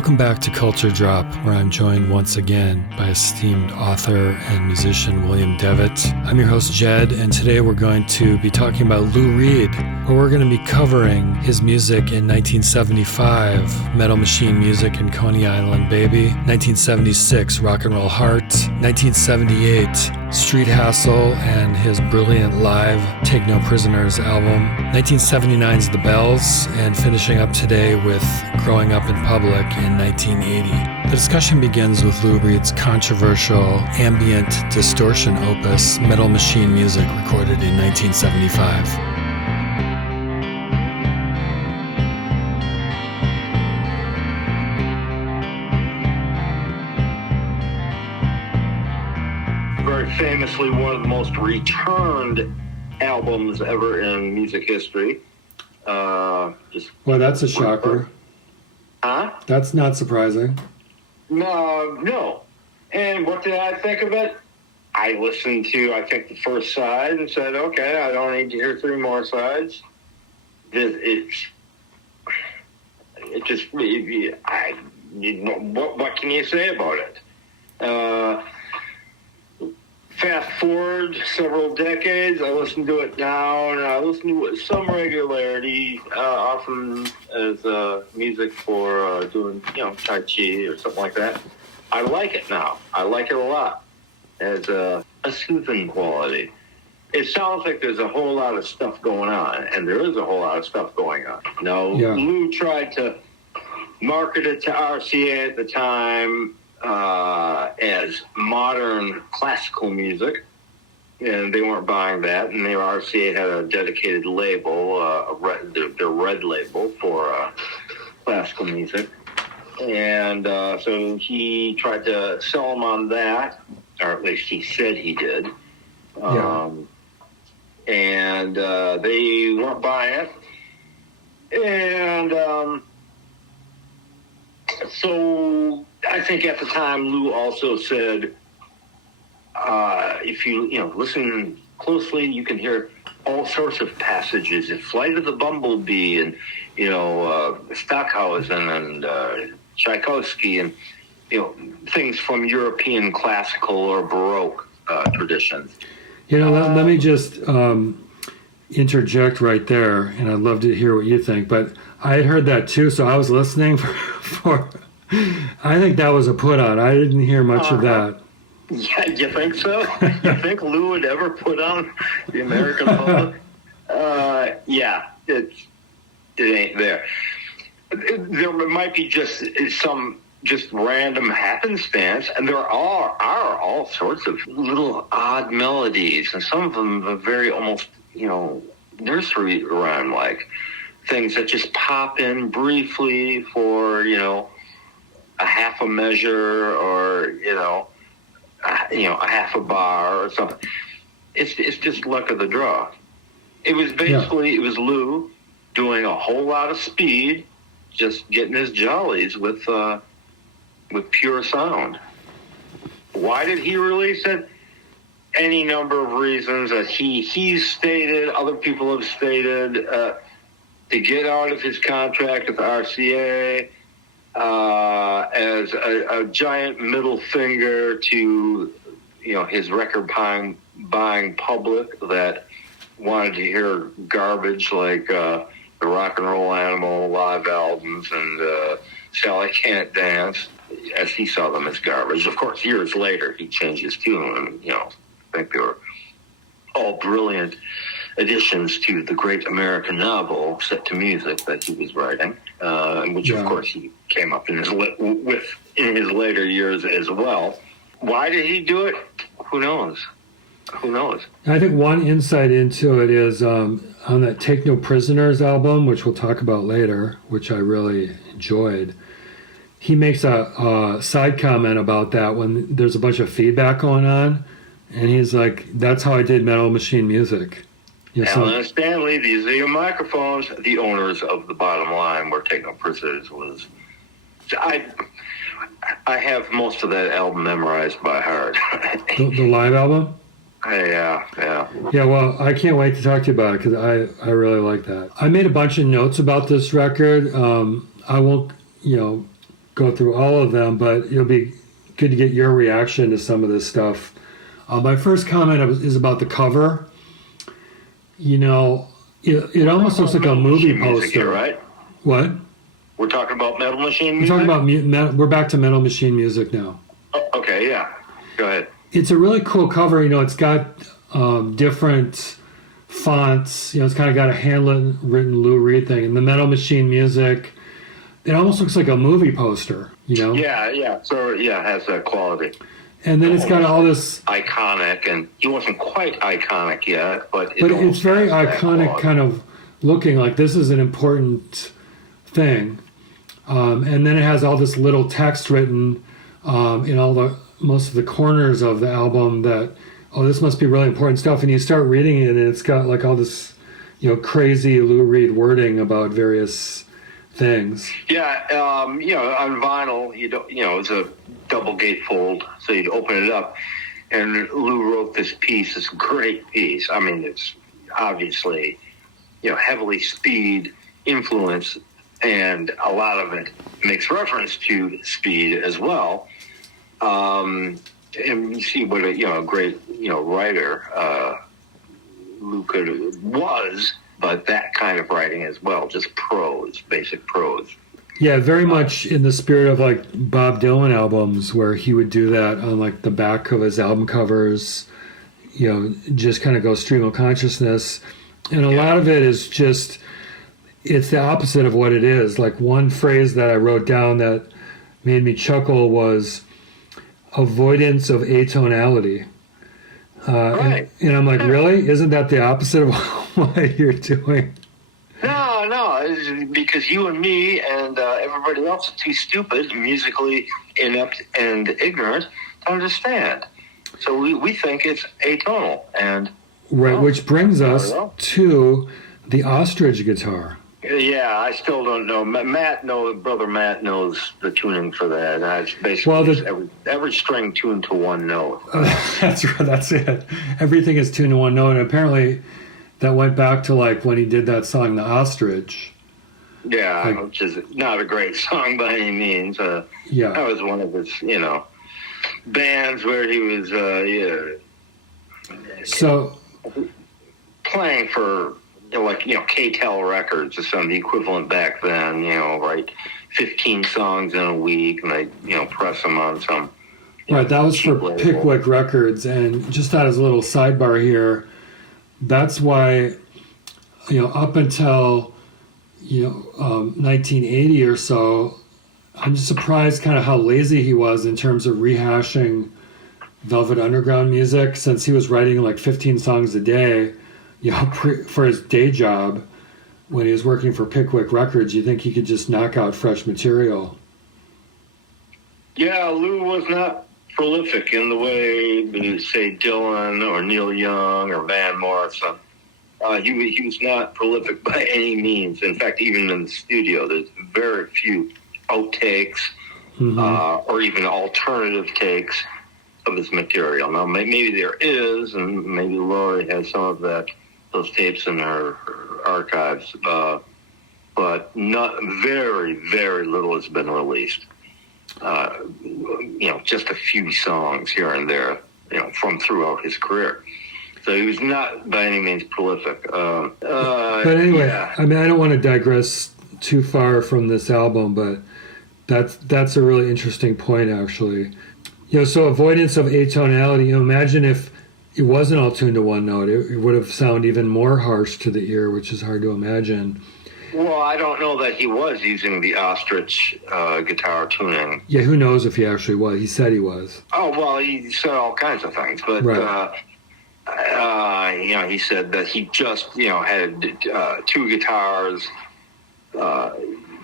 Welcome back to Culture Drop, where I'm joined once again by esteemed author and musician William Devitt. I'm your host, Jed, and today we're going to be talking about Lou Reed, where we're going to be covering his music in 1975, Metal Machine Music and Coney Island Baby, 1976, Rock and Roll Heart, 1978, Street Hassle and his brilliant live Take No Prisoners album, 1979's The Bells, and finishing up today with Growing Up in Public in 1980. The discussion begins with Lou Reed's controversial ambient distortion opus, Metal Machine Music, recorded in 1975. Famously one of the most returned albums ever in music history. Well, that's a shocker. Huh? That's not surprising. No. And what did I think of it? I listened to, I think, the first side and said, okay, I don't need to hear three more sides. What can you say about it? Fast forward several decades, I listen to it now, and I listen to it with some regularity, often as music for doing, Tai Chi or something like that. I like it now. I like it a lot as a soothing quality. It sounds like there's a whole lot of stuff going on, and there is a whole lot of stuff going on. Lou tried to market it to RCA at the time as modern classical music, and they weren't buying that, and their RCA had a dedicated label, their red label for classical music, and so he tried to sell them on that, or at least he said he did, and they weren't buying it, and so I think at the time Lou also said, if you listen closely, you can hear all sorts of passages. Flight of the Bumblebee and Stockhausen and Tchaikovsky and things from European classical or Baroque traditions. Let me just interject right there, and I'd love to hear what you think. But I had heard that too, so I was listening for I think that was a put on. I didn't hear much of that. Yeah, you think so? You think Lou would ever put on the American public? Yeah, it ain't there. There might be just some random happenstance, and there are all sorts of little odd melodies, and some of them are very almost nursery rhyme like things that just pop in briefly for a half a measure or a half a bar or something. It's just luck of the draw. It was basically it was Lou doing a whole lot of speed, just getting his jollies with pure sound. Why did he release it? Any number of reasons that he's stated, other people have stated, to get out of his contract with RCA, as a giant middle finger to his record buying public that wanted to hear garbage like the Rock and Roll Animal live albums and Sally Can't Dance, as he saw them as garbage. Of course, years later he changed his tune, and I think they were all brilliant additions to the great American novel set to music that he was writing, which of course he came up in his later years as well. Why did he do it? Who knows? I think one insight into it is on that Take No Prisoners album, which we'll talk about later, which I really enjoyed. He makes a side comment about that when there's a bunch of feedback going on, and he's like, "That's how I did Metal Machine Music." Alan and Stanley, these are your microphones, the owners of The Bottom Line, where Take No Prisoners was. I have most of that album memorized by heart. The live album? Yeah. Yeah, well, I can't wait to talk to you about it because I really like that. I made a bunch of notes about this record. I won't, go through all of them, but it'll be good to get your reaction to some of this stuff. My first comment is about the cover. You know, it almost looks like a movie poster. Here, right? What? We're talking about Metal Machine We're music? talking about, we're back to Metal Machine music now. Oh, okay, yeah. Go ahead. It's a really cool cover. You know, it's got different fonts. You know, it's kind of got a handwritten Lou Reed thing. And the Metal Machine music, it almost looks like a movie poster, you know? Yeah. So, yeah, it has that quality. And then it's got all this... Iconic, and he wasn't quite iconic yet, but it's very iconic kind of looking, like this is an important thing. And then it has all this little text written in most of the corners of the album that, oh, this must be really important stuff. And you start reading it, and it's got like all this, you know, crazy Lou Reed wording about various things. Yeah, you know, on vinyl, it's a double gatefold, so you'd open it up, and Lou wrote this piece, this great piece. I mean, it's obviously, you know, heavily Speed influence, and a lot of it makes reference to Speed as well. And you see what a great, writer Lou was, but that kind of writing as well, just prose, basic prose. Yeah, very much in the spirit of like Bob Dylan albums, where he would do that on like the back of his album covers, you know, just kind of go stream of consciousness. And a lot of it is just, it's the opposite of what it is. Like one phrase that I wrote down that made me chuckle was avoidance of atonality. Right. And I'm like, really? Isn't that the opposite of what you're doing? No, it's because you and me and everybody else are too stupid, musically inept and ignorant to understand. So we think it's atonal. And right, which brings us to the ostrich guitar. Yeah, I still don't know. Brother Matt knows the tuning for that. It's basically every string tuned to one note. That's it. Everything is tuned to one note, and apparently that went back to like when he did that song, The Ostrich. Yeah, which is not a great song by any means. That was one of his, bands where he was, So playing for, K-Tel Records or some, the equivalent back then, write 15 songs in a week, and they, press them on some. Right, that was for label. Pickwick Records, and just as a little sidebar here, that's why, up until, 1980 or so, I'm just surprised kind of how lazy he was in terms of rehashing Velvet Underground music, since he was writing like 15 songs a day, for his day job when he was working for Pickwick Records. You think he could just knock out fresh material? Yeah, Lou was not prolific in the way, say, Dylan or Neil Young or Van Morrison. He was not prolific by any means. In fact, even in the studio, there's very few outtakes or even alternative takes of his material. Now, maybe there is, and maybe Lori has some of those tapes in her archives, but not very, very little has been released. Just a few songs here and there, from throughout his career. So he was not by any means prolific. But anyway, yeah. I mean, I don't want to digress too far from this album, but that's a really interesting point, actually. So avoidance of atonality. Imagine if it wasn't all tuned to one note. It would have sounded even more harsh to the ear, which is hard to imagine. Well, I don't know that he was using the ostrich guitar tuning. Yeah, who knows if he actually was. He said he was. Oh, well, he said all kinds of things. But, right. He said that he just, had two guitars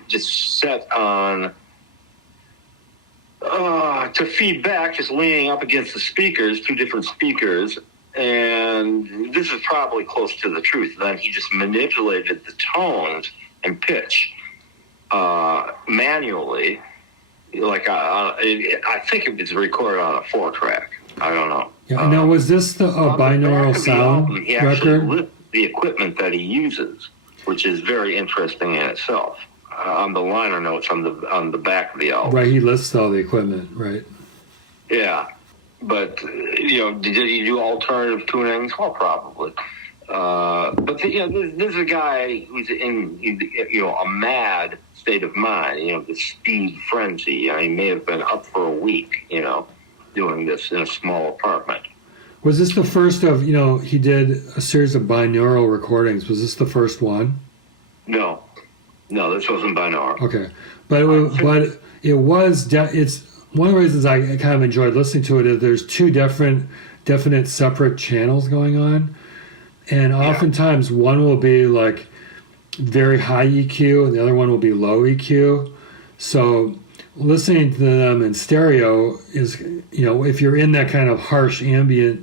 just set on to feed back, just leaning up against the speakers, two different speakers. And this is probably close to the truth. Then he just manipulated the tones and pitch manually. Like I think it was recorded on a 4-track. I don't know. Yeah. Now, was this the binaural sound album, he actually record? lit the equipment that he uses, which is very interesting in itself. on the liner notes on the back of the album. Right, he lists all the equipment, right? Yeah, but did he do alternative tunings? Well, probably. But this is a guy who's in a mad state of mind. The speed frenzy. He may have been up for a week. Doing this in a small apartment. Was this the first of he did a series of binaural recordings? Was this the first one? No, this wasn't binaural. Okay, but it's one of the reasons I kind of enjoyed listening to it is there's two definite separate channels going on, and oftentimes one will be like very high EQ and the other one will be low EQ. So listening to them in stereo is, if you're in that kind of harsh ambient.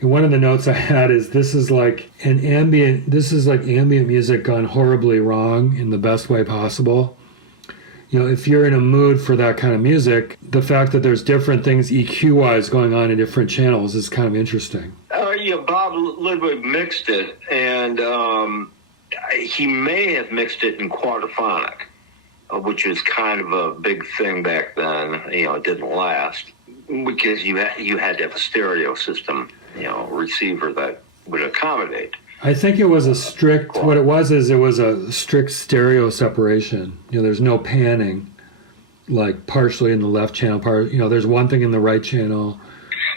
One of the notes I had is this is like ambient music gone horribly wrong in the best way possible. If you're in a mood for that kind of music, the fact that there's different things EQ-wise going on in different channels is kind of interesting. Bob Ludwig mixed it, and he may have mixed it in quadraphonic, which was kind of a big thing back then. It didn't last because you had to have a stereo system, receiver that would accommodate. I think it was a strict, what it was a strict stereo separation. There's no panning, like partially in the left channel part. There's one thing in the right channel,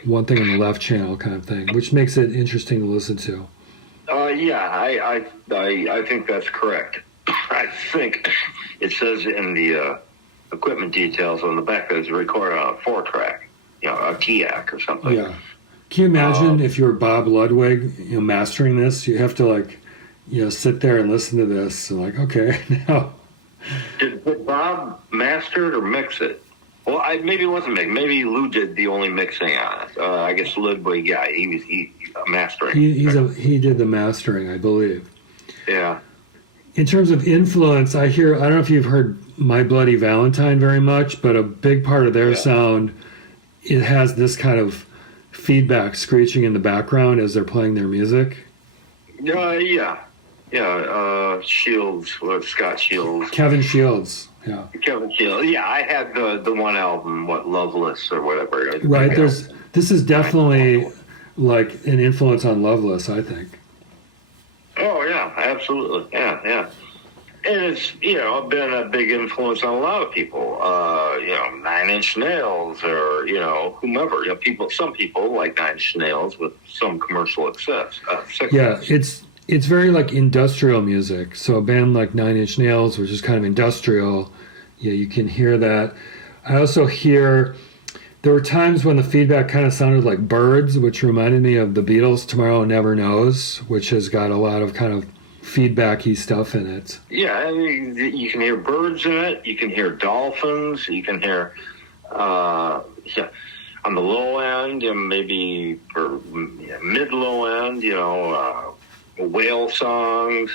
one thing in the left channel kind of thing, which makes it interesting to listen to. I think that's correct. I think it says in the equipment details on the back that it's recorded on a 4-track, a TIAC or something. Yeah. Can you imagine if you were Bob Ludwig, mastering this? You have to sit there and listen to this and okay, now. Did Bob master it or mix it? Well, maybe it wasn't mixed. Maybe Lou did the only mixing on it. I guess Ludwig, he mastering. He did the mastering, I believe. Yeah. In terms of influence, I don't know if you've heard My Bloody Valentine very much, but a big part of their sound, it has this kind of feedback screeching in the background as they're playing their music. Shields, Scott Shields. Kevin Shields, yeah. Kevin Shields, yeah. I had the one album, Loveless or whatever. Right, this is definitely like an influence on Loveless, I think. Oh yeah, absolutely, yeah. And it's been a big influence on a lot of people. 9 Inch Nails or whomever. Some people like 9 Inch Nails with some commercial success. Yeah, it's very like industrial music. So a band like 9 Inch Nails, which is kind of industrial, you can hear that. I also hear there were times when the feedback kind of sounded like Birds, which reminded me of the Beatles' Tomorrow Never Knows, which has got a lot of kind of feedbacky stuff in it. Yeah, you can hear Birds in it. You can hear Dolphins. You can hear, on the low end, maybe or mid-low end, whale songs.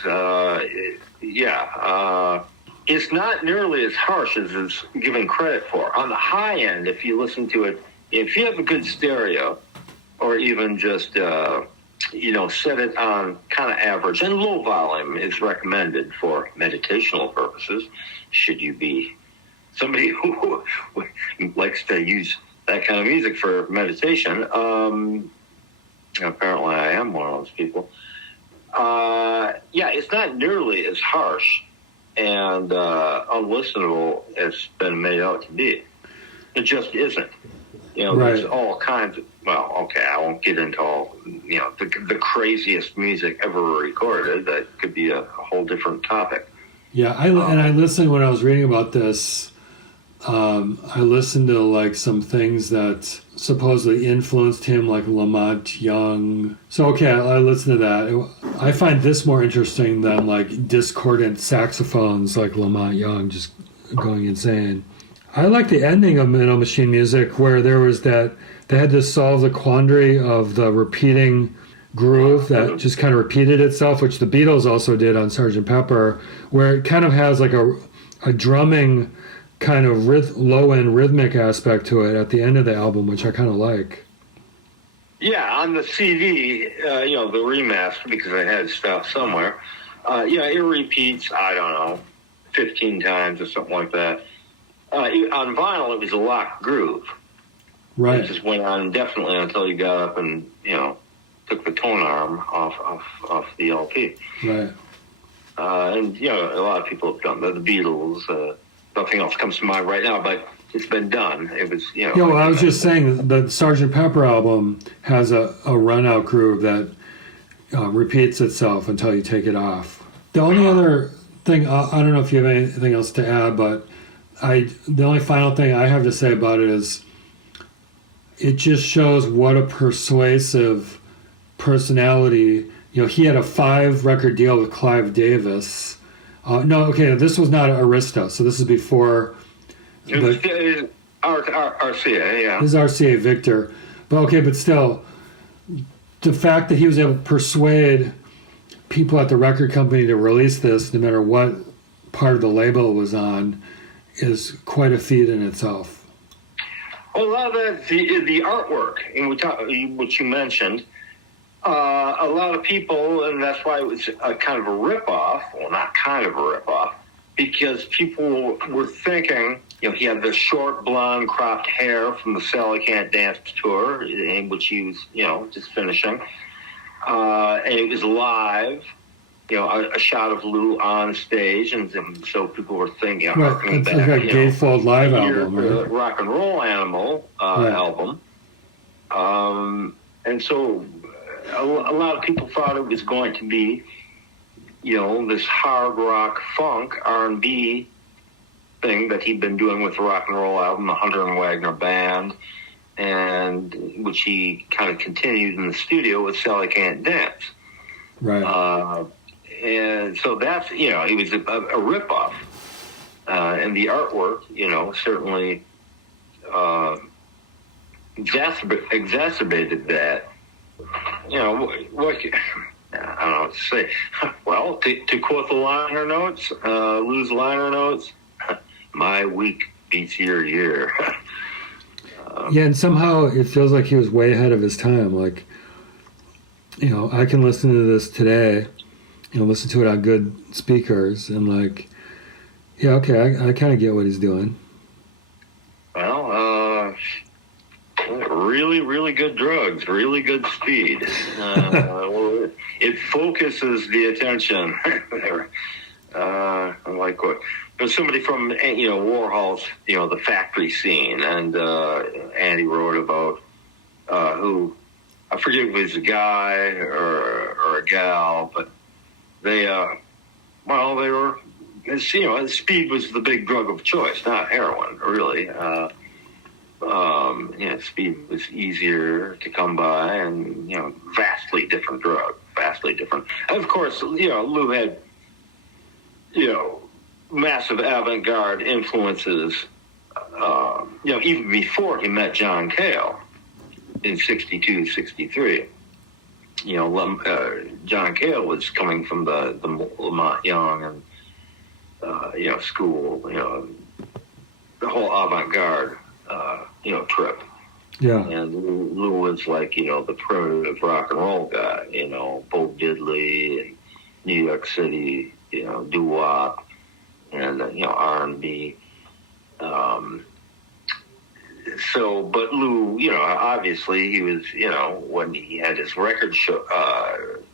It's not nearly as harsh as it's given credit for. On the high end, if you listen to it, if you have a good stereo, or even just set it on kind of average, and low volume is recommended for meditational purposes. Should you be somebody who likes to use that kind of music for meditation? Apparently I am one of those people. It's not nearly as harsh and unlistenable as it's been made out to be. It just isn't. There's all kinds of, I won't get into all, the craziest music ever recorded. That could be a whole different topic. Yeah, I listened when I was reading about this. I listened to like some things that supposedly influenced him, like Lamont Young. So I listened to that. I find this more interesting than like discordant saxophones like Lamont Young just going insane. I like the ending of Metal Machine Music where there was that they had to solve the quandary of the repeating groove that just kind of repeated itself, which the Beatles also did on Sgt. Pepper, where it kind of has like a drumming kind of low-end rhythmic aspect to it at the end of the album, which I kind of like. Yeah, on the CD, the remaster, because I had stuff somewhere, it repeats, I don't know, 15 times or something like that. On vinyl, it was a locked groove. Right. It just went on indefinitely until you got up and, took the tone arm off the LP. Right. And, a lot of people have done that. The Beatles, nothing else comes to mind right now, but it's been done. It was, Yeah, well, I was just saying the Sgt. Pepper album has a run-out groove that repeats itself until you take it off. The only other thing, I don't know if you have anything else to add, but the only final thing I have to say about it is it just shows what a persuasive personality. He had a 5-record deal with Clive Davis. This was not Arista, so this is before. RCA, yeah. This is RCA Victor. But still, the fact that he was able to persuade people at the record company to release this, no matter what part of the label it was on, is quite a feat in itself. Well, a lot of that, the artwork, which you mentioned, a lot of people, and that's why it was a kind of a ripoff. Well, not kind of a ripoff, because people were thinking, he had the short blonde cropped hair from the Sally Can't Dance tour, in which he was, just finishing, and it was live. A shot of Lou on stage, and so people were thinking, right, it's like a Gatefold live album, right? Rock and Roll Animal album, and so a lot of people thought it was going to be, this hard rock, funk, R&B thing that he'd been doing with the Rock and Roll album, the Hunter and Wagner Band, and which he kind of continued in the studio with Sally Can't Dance. Right. And so that's, it was a ripoff. And the artwork, certainly exacerbated that. What I don't know what to say. Well, to quote the liner notes, Lou's liner notes, my week beats your year. Yeah, and somehow it feels like he was way ahead of his time. Like, I can listen to this today, listen to it on good speakers, and like, yeah, okay, I kind of get what he's doing. Well, really, really good drugs, really good speed. It focuses the attention. I like what. There's somebody from, Warhol's, the factory scene, and Andy wrote about who, I forget if it was a guy or a gal, but they were, speed was the big drug of choice, not heroin, really. Speed was easier to come by, and, vastly different drug, vastly different. And of course, Lou had, massive avant-garde influences, even before he met John Cale in 62, 63. John Cale was coming from the Lamont Young and, school, the whole avant-garde, trip. Yeah. And Lou was like, the primitive rock and roll guy, Bo Diddley and New York City, doo-wop and, R&B. But Lou, obviously he was, when he had his record show,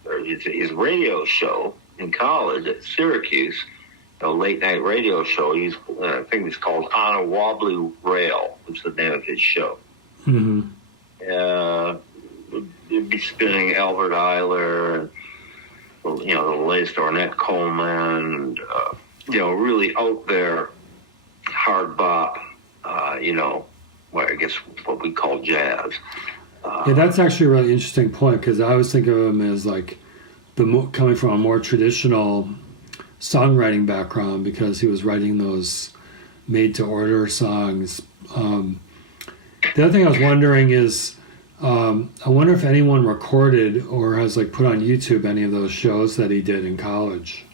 or his radio show in college at Syracuse, a late night radio show, I think it was called On a Wobbly Rail, was the name of his show. Mm-hmm. It'd be spinning Albert Eiler, and, the latest Ornette Coleman, really out there hard bop, I guess what we call jazz. Yeah, that's actually a really interesting point, because I always think of him as like coming from a more traditional songwriting background, because he was writing those made-to-order songs. The other thing I was wondering is, I wonder if anyone recorded or has like put on YouTube any of those shows that he did in college.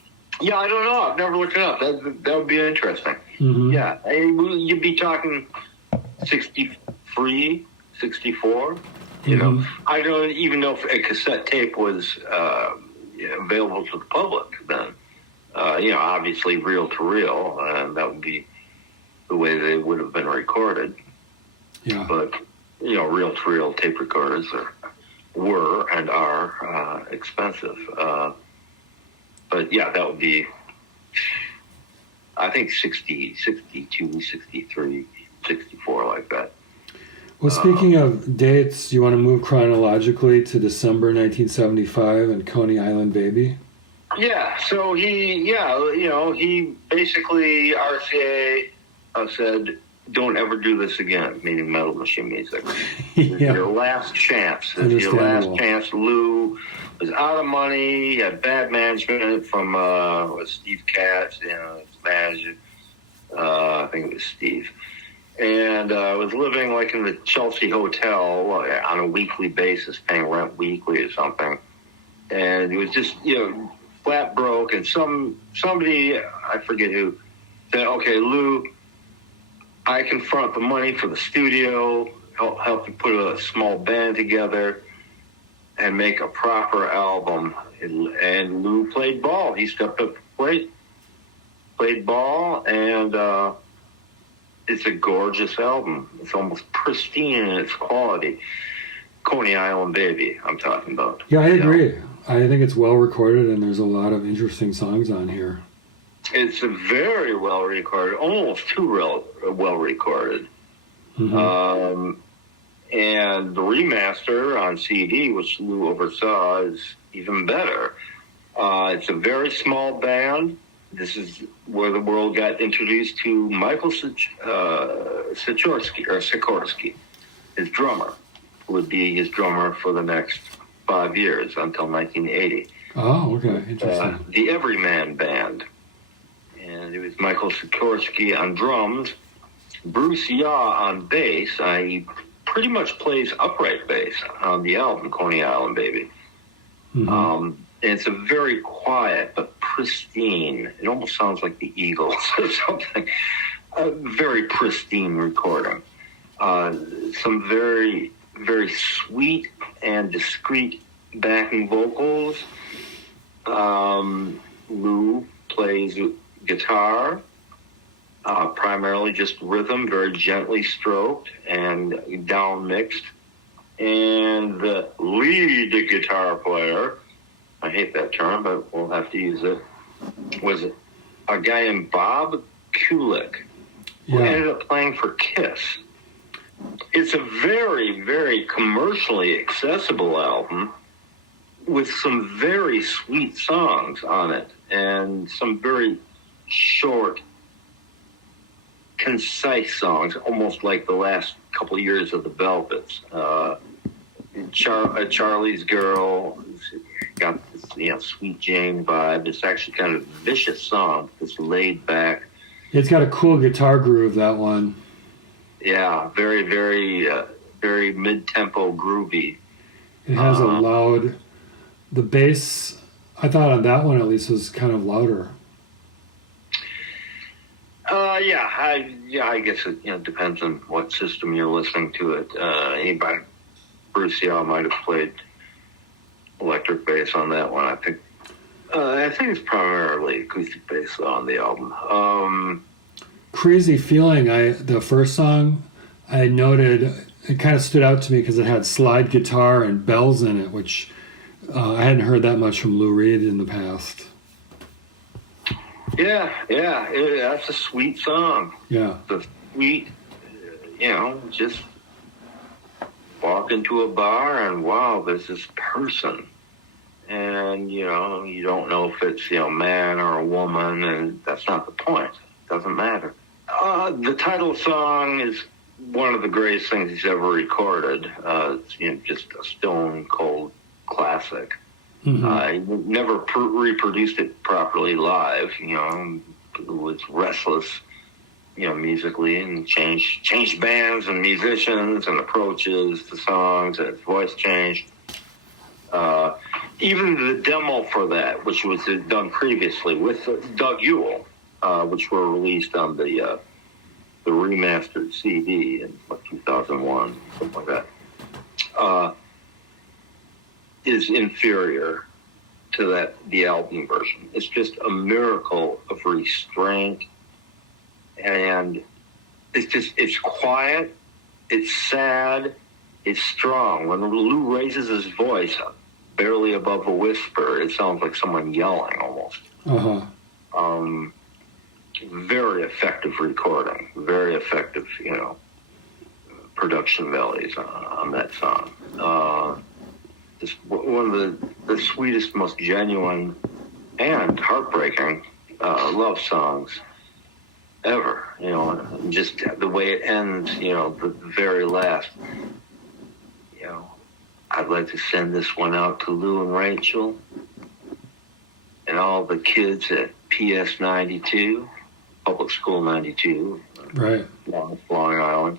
Yeah, I don't know. I've never looked it up. That would be interesting. Mm-hmm. Yeah, you'd be talking 63, 64. Mm-hmm. I don't even know if a cassette tape was available to the public then. Obviously reel to reel, and that would be the way they would have been recorded. Yeah. But, reel to reel tape recorders were and are expensive. But yeah, that would be, I think 60, 62, 63, 64, like that. Well, speaking of dates, you want to move chronologically to December 1975 and Coney Island Baby? Yeah, so he basically, RCA said, don't ever do this again, meaning Metal Machine Music. Yeah. Your last chance. It's your last chance. Lou was out of money, he had bad management from Steve Katz, his manager. I think it was Steve. And was living like in the Chelsea Hotel on a weekly basis, paying rent weekly or something. And it was just, flat broke. And somebody, I forget who, said, okay, Lou, I can front the money for the studio, help you put a small band together and make a proper album. And Lou played ball. He stepped up to played ball, and it's a gorgeous album. It's almost pristine in its quality. Coney Island Baby, I'm talking about. Yeah, I agree. I think it's well recorded, and there's a lot of interesting songs on here. It's very well recorded, almost too well recorded. Mm-hmm. And the remaster on CD, which Lou oversaw, is even better. It's a very small band. This is where the world got introduced to Michael Sikorsky, his drummer, who would be his drummer for the next 5 years until 1980. Oh, okay. Interesting. The Everyman Band. And it was Michael Sikorsky on drums, Bruce Yaw on bass. He pretty much plays upright bass on the album, Coney Island Baby. Mm-hmm. And it's a very quiet but pristine. It almost sounds like the Eagles or something. A very pristine recording. Some very, very sweet and discreet backing vocals. Lou plays guitar, primarily just rhythm, very gently stroked and down mixed. And the lead guitar player, I hate that term, but we'll have to use it, was a guy named Bob Kulick, who ended up playing for Kiss. It's a very, very commercially accessible album with some very sweet songs on it and some very short, concise songs, almost like the last couple of years of the Velvets. Charlie's Girl got this, Sweet Jane vibe. It's actually kind of a vicious song. It's laid back. It's got a cool guitar groove, that one. Yeah, very, very, very mid-tempo groovy. It has a loud... The bass, I thought on that one at least, was kind of louder. I guess it depends on what system you're listening to it. Bruce Yaw might have played electric bass on that one. I think it's primarily acoustic bass on the album. Crazy Feeling, the first song, I noted, it kind of stood out to me because it had slide guitar and bells in it, which I hadn't heard that much from Lou Reed in the past. Yeah, that's a sweet song. Yeah. The sweet, just walk into a bar and wow, there's this person. And, you don't know if it's, man or a woman, and that's not the point. It doesn't matter. The title song is one of the greatest things he's ever recorded. It's, just a stone cold classic. Mm-hmm. He never reproduced it properly live. It was restless, musically, and changed bands and musicians and approaches to songs, and his voice changed. Even the demo for that, which was done previously with Doug Yule, which were released on the remastered CD in 2001, something like that, is inferior to the album version. It's just a miracle of restraint, and it's quiet, it's sad, it's strong. When Lou raises his voice barely above a whisper, it sounds like someone yelling almost. Very effective recording, very effective, production values on that song. Just one of the sweetest, most genuine and heartbreaking love songs ever. Just the way it ends, the very last. I'd like to send this one out to Lou and Rachel and all the kids at PS 92, Public School 92, right, Long Island.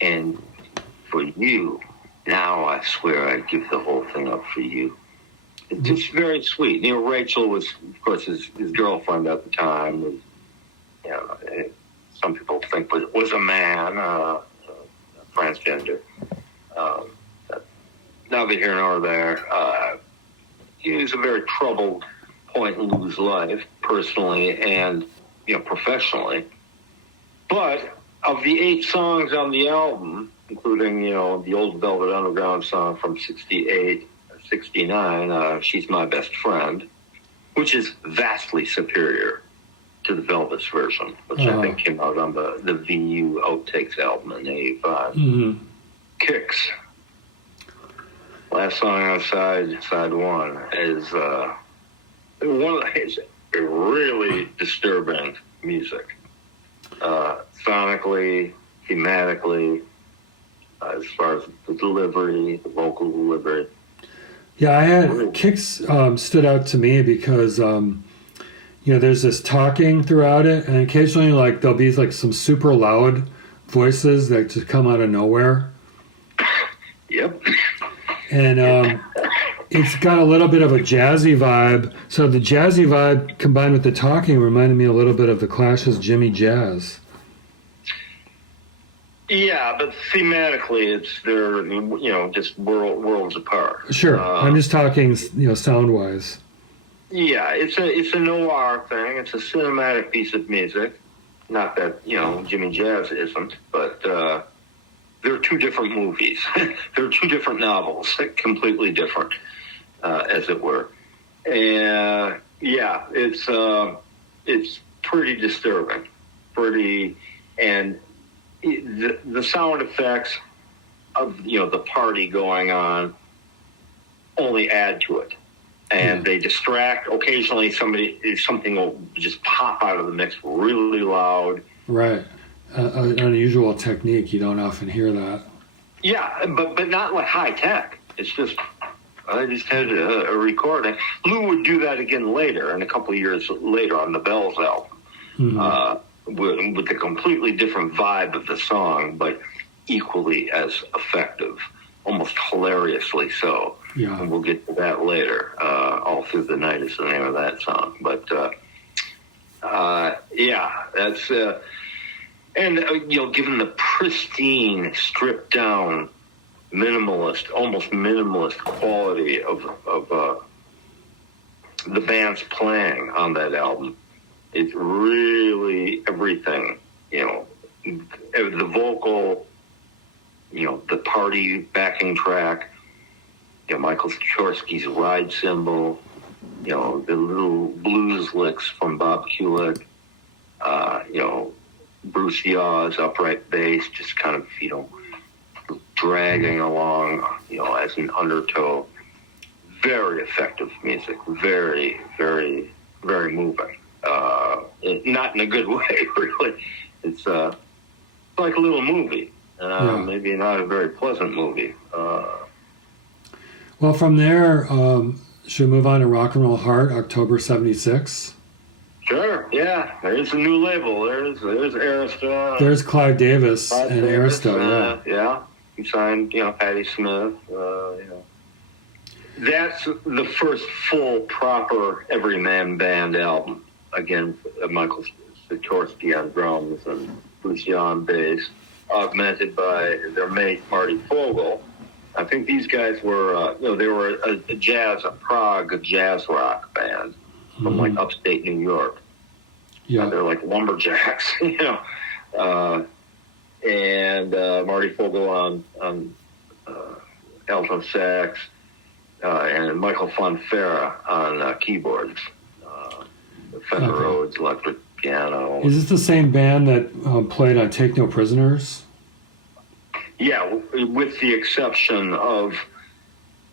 And for you, now I swear I'd give the whole thing up for you. It's just very sweet. Rachel was, of course, his girlfriend at the time. Was, some people think was a man, transgender. Neither here nor there. He was a very troubled point in Lou's life, personally and professionally. But of the 8 songs on the album, including the old Velvet Underground song from '68, '69, "She's My Best Friend," which is vastly superior to the Velvet's version, which I think came out on the VU Outtakes album in '85. Mm-hmm. Kicks. Last song on side one is is really disturbing music, sonically, thematically, as far as the delivery, the vocal delivery. Yeah, Kicks stood out to me because there's this talking throughout it, and occasionally there'll be some super loud voices that just come out of nowhere. Yep. And it's got a little bit of a jazzy vibe. So the jazzy vibe combined with the talking reminded me a little bit of the Clash's Jimmy Jazz. Yeah, but thematically, they're just worlds apart. Sure, I'm just talking sound wise. Yeah, it's a noir thing. It's a cinematic piece of music. Not that Jimmy Jazz isn't, but. They're 2 different movies. They're 2 different novels, completely different, as it were. And it's pretty disturbing, and the sound effects of the party going on only add to it, and they distract. Occasionally, something will just pop out of the mix really loud. Right. An unusual technique. You don't often hear that. Yeah, but not like high tech. It's just I just had a recording. Lou would do that again later, and a couple of years later on the Bells album, with a completely different vibe of the song, but equally as effective, almost hilariously so. Yeah, and we'll get to that later. All Through the Night is the name of that song, but that's. And, given the pristine, stripped down, almost minimalist quality of the band's playing on that album, it's really everything, the vocal, the party backing track, Michael Sikorsky's ride cymbal, the little blues licks from Bob Kulick, Bruce Yaw's upright bass just kind of, dragging along, as an undertow. Very effective music. Very, very, very moving. Not in a good way, really. It's like a little movie. Maybe not a very pleasant movie. Well, from there, should we move on to Rock and Roll Heart, October '76? Sure, yeah. There's a new label. There's Arista. There's Clive Davis and Arista, yeah. He signed, Patti Smith, That's the first full, proper Everyman Band album. Again, Michael Sikorsky on drums and Bruce Yaw on bass, augmented by their mate, Marty Fogel, I think these guys were, they were a Prague jazz rock band from like upstate New York. Yeah. They're like lumberjacks, and Marty Fogel on alto sax, and Michael Fonfara on keyboards, Fender Rhodes electric piano. Is this the same band that played on Take No Prisoners? Yeah, with the exception of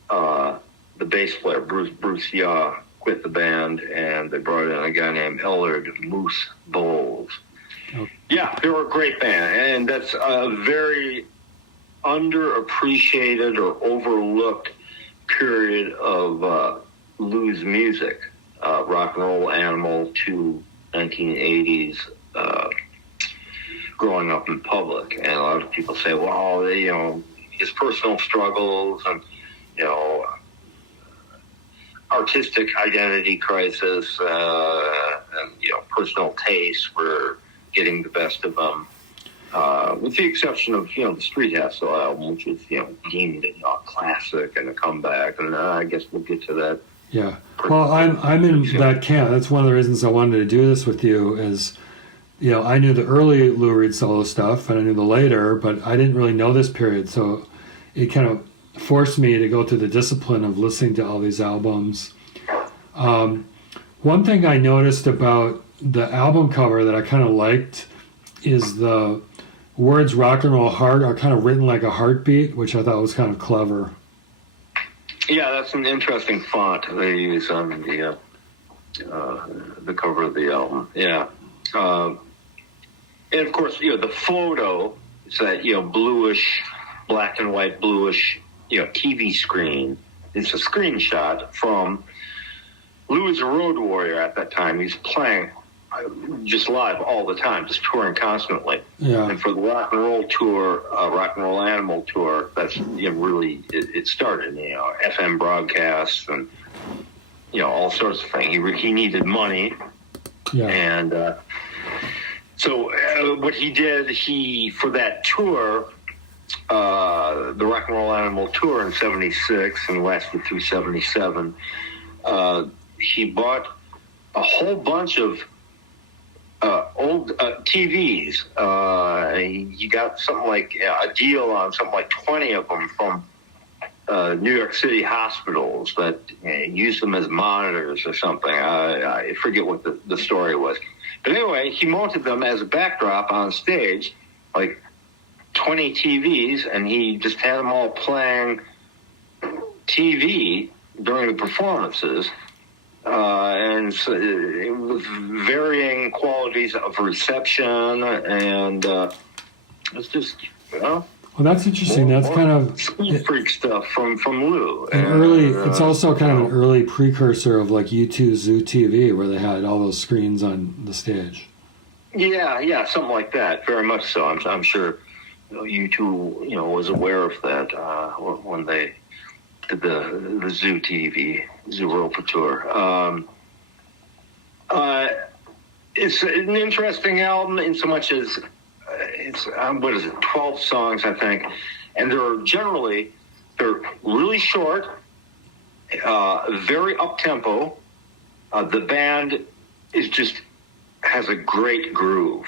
the bass player, Bruce Yaw, quit the band, and they brought in a guy named Ellard Moose Bowles. Okay. Yeah, they were a great band, and that's a very underappreciated or overlooked period of Lou's music, rock and roll animal to 1980s, growing up in public. And a lot of people say, well, his personal struggles and, artistic identity crisis, and, personal tastes were getting the best of them. With the exception of, the Street Hassle album, which is, deemed a classic and a comeback. And I guess we'll get to that. Yeah. Well, I'm in that camp. That's one of the reasons I wanted to do this with you is, I knew the early Lou Reed solo stuff and I knew the later, but I didn't really know this period. So it kind of forced me to go through the discipline of listening to all these albums. One thing I noticed about the album cover that I kind of liked is the words rock and roll heart are kind of written like a heartbeat, which I thought was kind of clever. Yeah, that's an interesting font they use on the cover of the album. Yeah. And of course, the photo is that, bluish, black and white bluish, TV screen. It's a screenshot from Lou was a road warrior at that time. He's playing just live all the time, just touring constantly. Yeah. And for the rock and roll tour, rock and roll animal tour, that's really it started. FM broadcasts and all sorts of things. He needed money, and so what he did, for that tour, the rock and roll animal tour in '76 and lasted through '77. He bought a whole bunch of old TVs. He got something like a deal on something like 20 of them from New York City hospitals that used them as monitors or something. I forget what the story was. But anyway, he mounted them as a backdrop on stage, like 20 TVs, and he just had them all playing TV during the performances. And so with varying qualities of reception, and it's just, Well, that's interesting. That's kind of speed freak stuff from Lou. It's also kind of an early precursor of like U2 Zoo TV, where they had all those screens on the stage. Yeah, something like that. Very much so. I'm sure U2, was aware of that when they did the Zoo TV, Zoo Europa tour. It's an interesting album in so much as it's 12 songs, I think, and they're really short, very up tempo. The band has a great groove.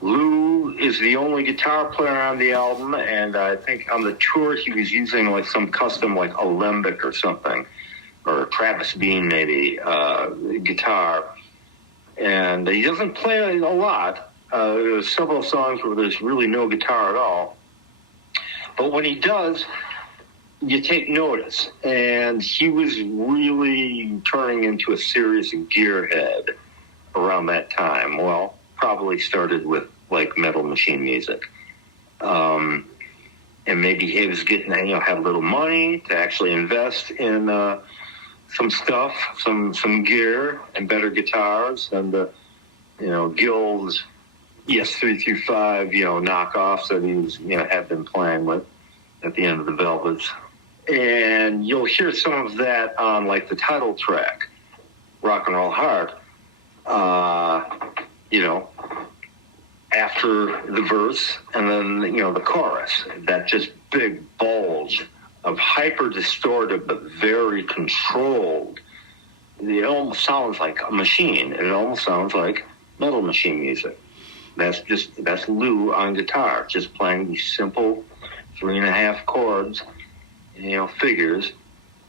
Lou is the only guitar player on the album, and I think on the tour he was using like some custom like Alembic or something, or Travis Bean maybe, guitar. And he doesn't play a lot. There's several songs where there's really no guitar at all. But when he does, you take notice. And he was really turning into a serious gearhead around that time. Well, probably started with like Metal Machine music. And maybe he was getting, had a little money to actually invest in some stuff, some gear and better guitars, and Gill's ES3 through 5, knockoffs that he was, had been playing with at the end of the Velvets. And you'll hear some of that on like the title track, Rock and Roll Heart. After the verse and then, the chorus, that just big bulge of hyper distorted but very controlled. It almost sounds like a machine. It almost sounds like Metal Machine music. That's Lou on guitar, just playing these simple 3.5 chords, figures,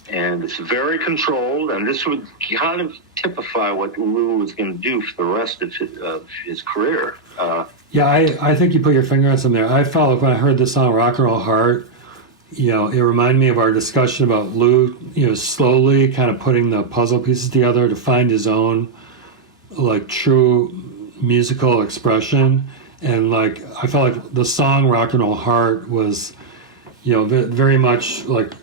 and it's very controlled. And this would kind of typify what Lou was going to do for the rest of his career. I think you put your finger on something there. I felt like when I heard the song "Rock and Roll Heart," it reminded me of our discussion about Lou, slowly kind of putting the puzzle pieces together to find his own, like, true musical expression. And, like, I felt like the song "Rock and Roll Heart" was, very much like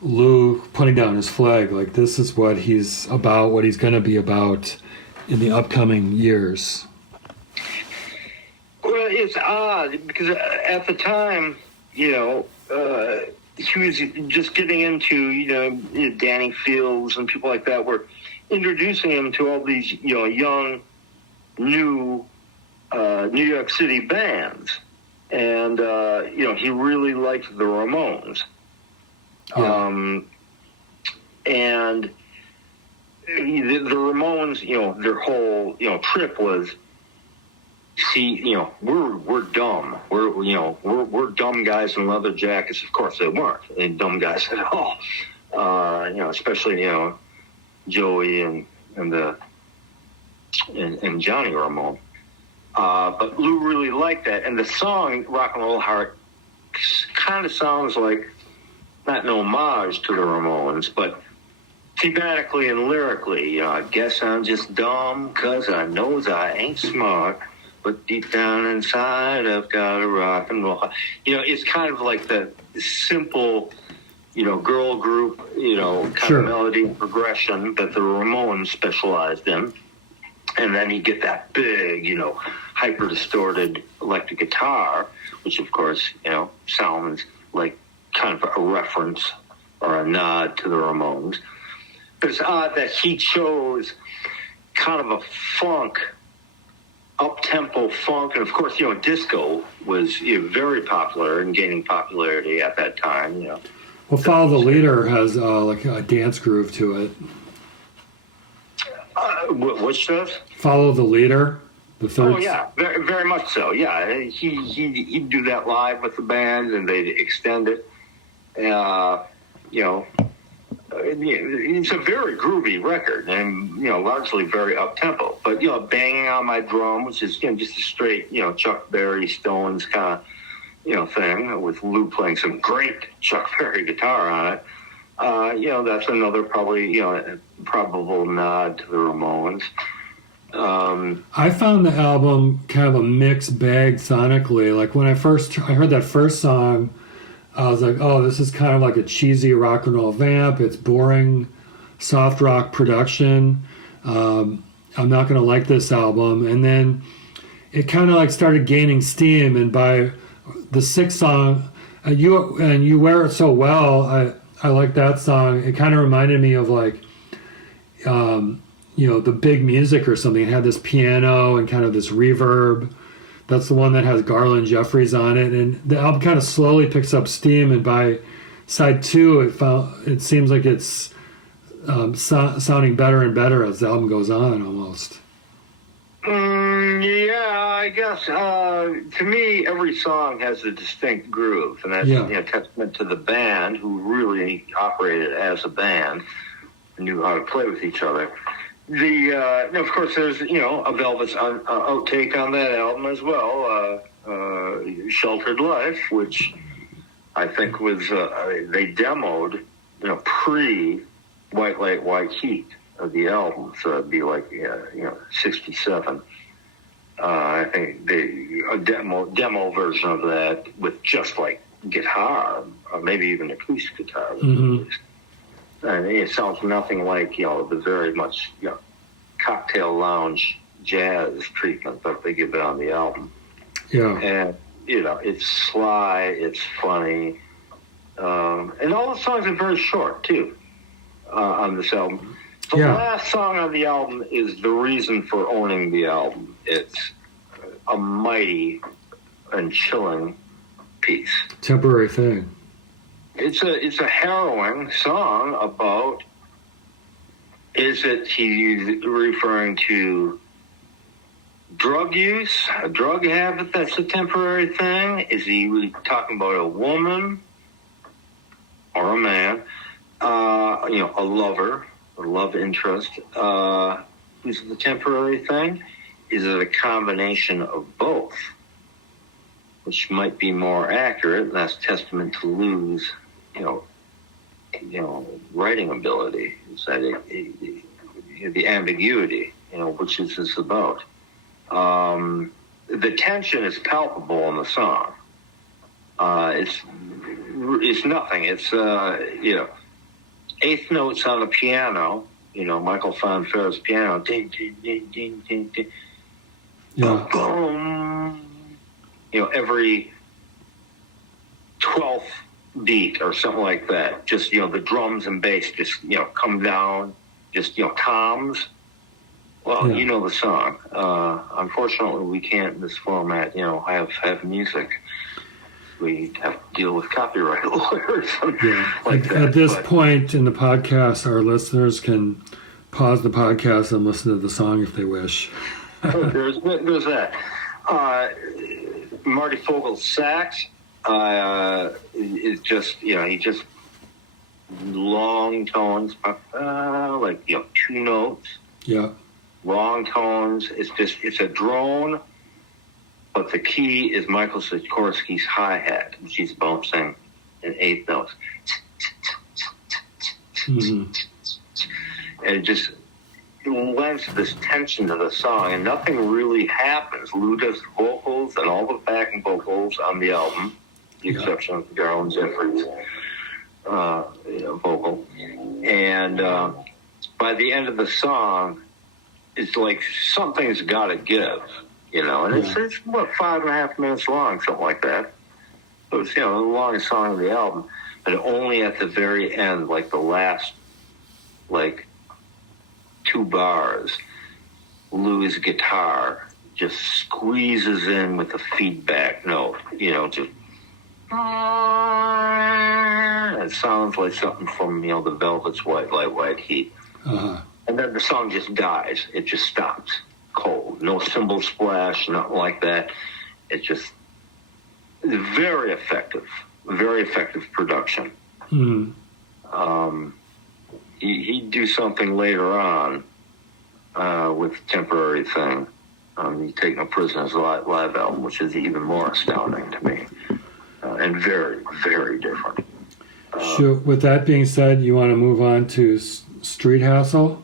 Lou putting down his flag. Like, this is what he's about, what he's going to be about in the upcoming years. Well, it's odd because at the time, he was just getting into, Danny Fields and people like that were introducing him to all these, young, new New York City bands. And, he really liked the Ramones. Yeah. And the Ramones, their whole, trip was, see, we're dumb. We're dumb guys in leather jackets. Of course they weren't. They dumb guys at all. Especially, Joey and Johnny Ramone. But Lou really liked that. And the song "Rock and Roll Heart" kind of sounds like not an homage to the Ramones, but thematically and lyrically, I guess I'm just dumb 'cause I knows I ain't smart. But deep down inside, I've got a rock and roll. It's kind of like the simple, girl group, kind of melody and progression that the Ramones specialized in. And then you get that big, hyper distorted electric guitar, which of course, sounds like kind of a reference or a nod to the Ramones. But it's odd that he chose kind of a funk, up-tempo funk, and of course, disco was very popular and gaining popularity at that time. Well, "Follow the Leader" has like a dance groove to it. Which does? "Follow the Leader," the third. Oh yeah, very, very much so. Yeah, he'd do that live with the band, and they'd extend it. It's a very groovy record, and largely very up tempo. But "Banging on My Drum," which is just a straight Chuck Berry Stones kind of thing, with Lou playing some great Chuck Berry guitar on it. That's another probably probable nod to the Ramones. I found the album kind of a mixed bag sonically. Like when I heard that first song, I was like, oh, this is kind of like a cheesy rock and roll vamp. It's boring, soft rock production. I'm not going to like this album. And then it kind of like started gaining steam. And by the sixth song, You Wear It So Well, I like that song. It kind of reminded me of like, The Big Music or something. It had this piano and kind of this reverb. That's the one that has Garland Jeffries on it, and the album kind of slowly picks up steam. And by side 2, it seems like it's sounding better and better as the album goes on, almost. Yeah, I guess. To me, every song has a distinct groove, and that's a testament to the band, who really operated as a band, knew how to play with each other. Of course, there's a Velvet's outtake on that album as well, "Sheltered Life," which I think was they demoed pre White Light, White Heat of the album, so it'd be like 67. I think a demo version of that with just like guitar, or maybe even acoustic guitar. Mm-hmm. And it sounds nothing like, the very much, cocktail lounge jazz treatment that they give it on the album. Yeah. And, it's sly, it's funny. And all the songs are very short, too, on this album. The last song on the album is the reason for owning the album. It's a mighty and chilling piece. Temporary Thing. it's a harrowing song about. Is it he's referring to drug use, a drug habit that's a temporary thing? Is he talking about a woman or a man? A lover, a love interest. Is it the temporary thing? Is it a combination of both? Which might be more accurate. That's testament to Lou's, writing ability. Is that the ambiguity, which is this about? The tension is palpable in the song. It's nothing. It's eighth notes on the piano. Michael Fanfare's piano. Ding, ding, ding, ding, ding, ding. Yeah. Boom. Every 12th beat or something like that. Just, the drums and bass just, come down, just, toms. Well, Yeah. the song. Unfortunately, we can't in this format, have music. We have to deal with copyright lawyers. Like that. At this point in the podcast, our listeners can pause the podcast and listen to the song if they wish. There's that. Marty Fogel's sax is just, he just long tones, like, 2 notes. Yeah. Long tones. It's a drone, but the key is Michael Sikorsky's hi-hat, which he's bouncing in 8th notes. Mm-hmm. And it just lends this tension to the song, and nothing really happens. Lou does the vocals and all the backing vocals on the album, the exception of Garland Jeffries' vocal. And by the end of the song, it's like something's got to give, and it's 5.5 minutes long, something like that. So it's, the longest song of the album, but only at the very end, like the last, 2 bars, Lou's guitar just squeezes in with a feedback note, just. It sounds like something from, the Velvet's White Light, White Heat. Uh-huh. And then the song just dies. It just stops cold. No cymbal splash, nothing like that. It's just very effective production. Mm-hmm. He'd do something later on with Temporary Thing on the Take No Prisoners live album, which is even more astounding to me and very, very different. Sure. With that being said, you want to move on to Street Hassle?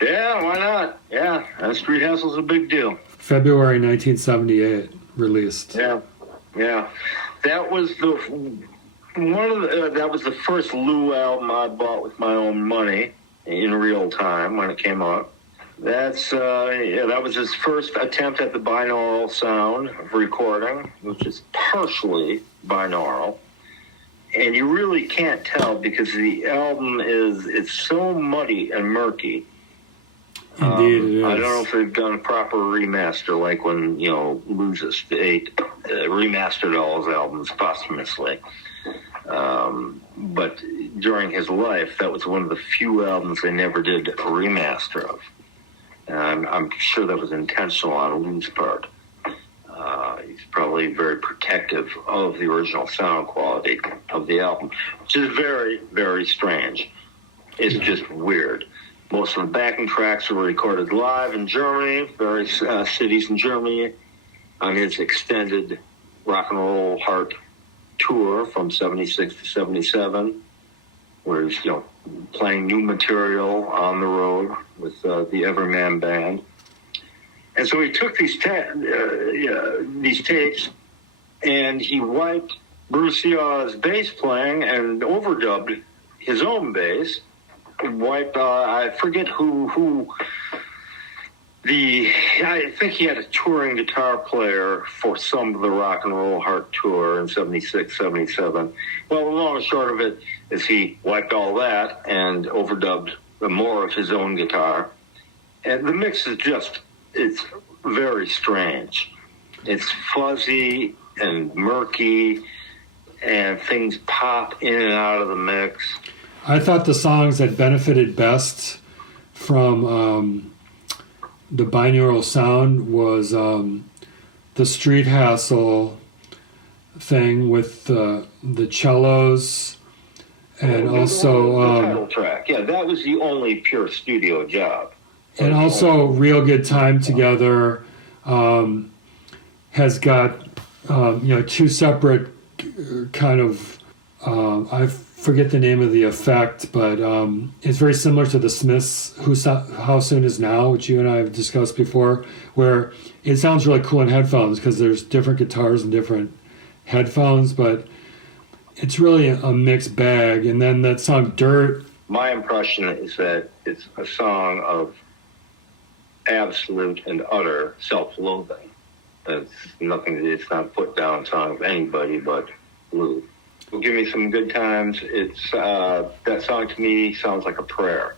Yeah, why not? Yeah, Street Hassle's a big deal. February 1978 released. Yeah. That was that was the first Lou album I bought with my own money in real time when it came out. That was his first attempt at the binaural sound of recording, which is partially binaural. And you really can't tell because the album it's so muddy and murky. Indeed, it is. I don't know if they've done a proper remaster, like when, Lou's Estate remastered all his albums posthumously. But during his life, that was one of the few albums they never did a remaster of. And I'm sure that was intentional on Lou's part. He's probably very protective of the original sound quality of the album, which is very, very strange. It's just weird. Most of the backing tracks were recorded live in Germany, various cities in Germany, on his extended Rock and Roll Heart tour from 76 to 77, where he's, playing new material on the road with the Everyman Band. And so he took these tapes, and he wiped Bruce Yaw's bass playing and overdubbed his own bass. Wiped, I forget who I think he had a touring guitar player for some of the Rock and Roll Heart tour in 76, 77. Well, the long and short of it is he wiped all that and overdubbed more of his own guitar. And the mix is it's very strange. It's fuzzy and murky and things pop in and out of the mix. I thought the songs that benefited best from the binaural sound was the Street Hassle thing with the cellos, and also the title track. Yeah, that was the only pure studio job. And also, Real Good Time Together has got two separate kind of I forget the name of the effect, but it's very similar to the Smiths' How Soon Is Now, which you and I have discussed before, where it sounds really cool in headphones because there's different guitars and different headphones, but it's really a mixed bag. And then that song Dirt. My impression is that it's a song of absolute and utter self-loathing. It's nothing. It's not put down song of anybody but Lou. Well, Give Me Some Good Times. It's that song to me sounds like a prayer.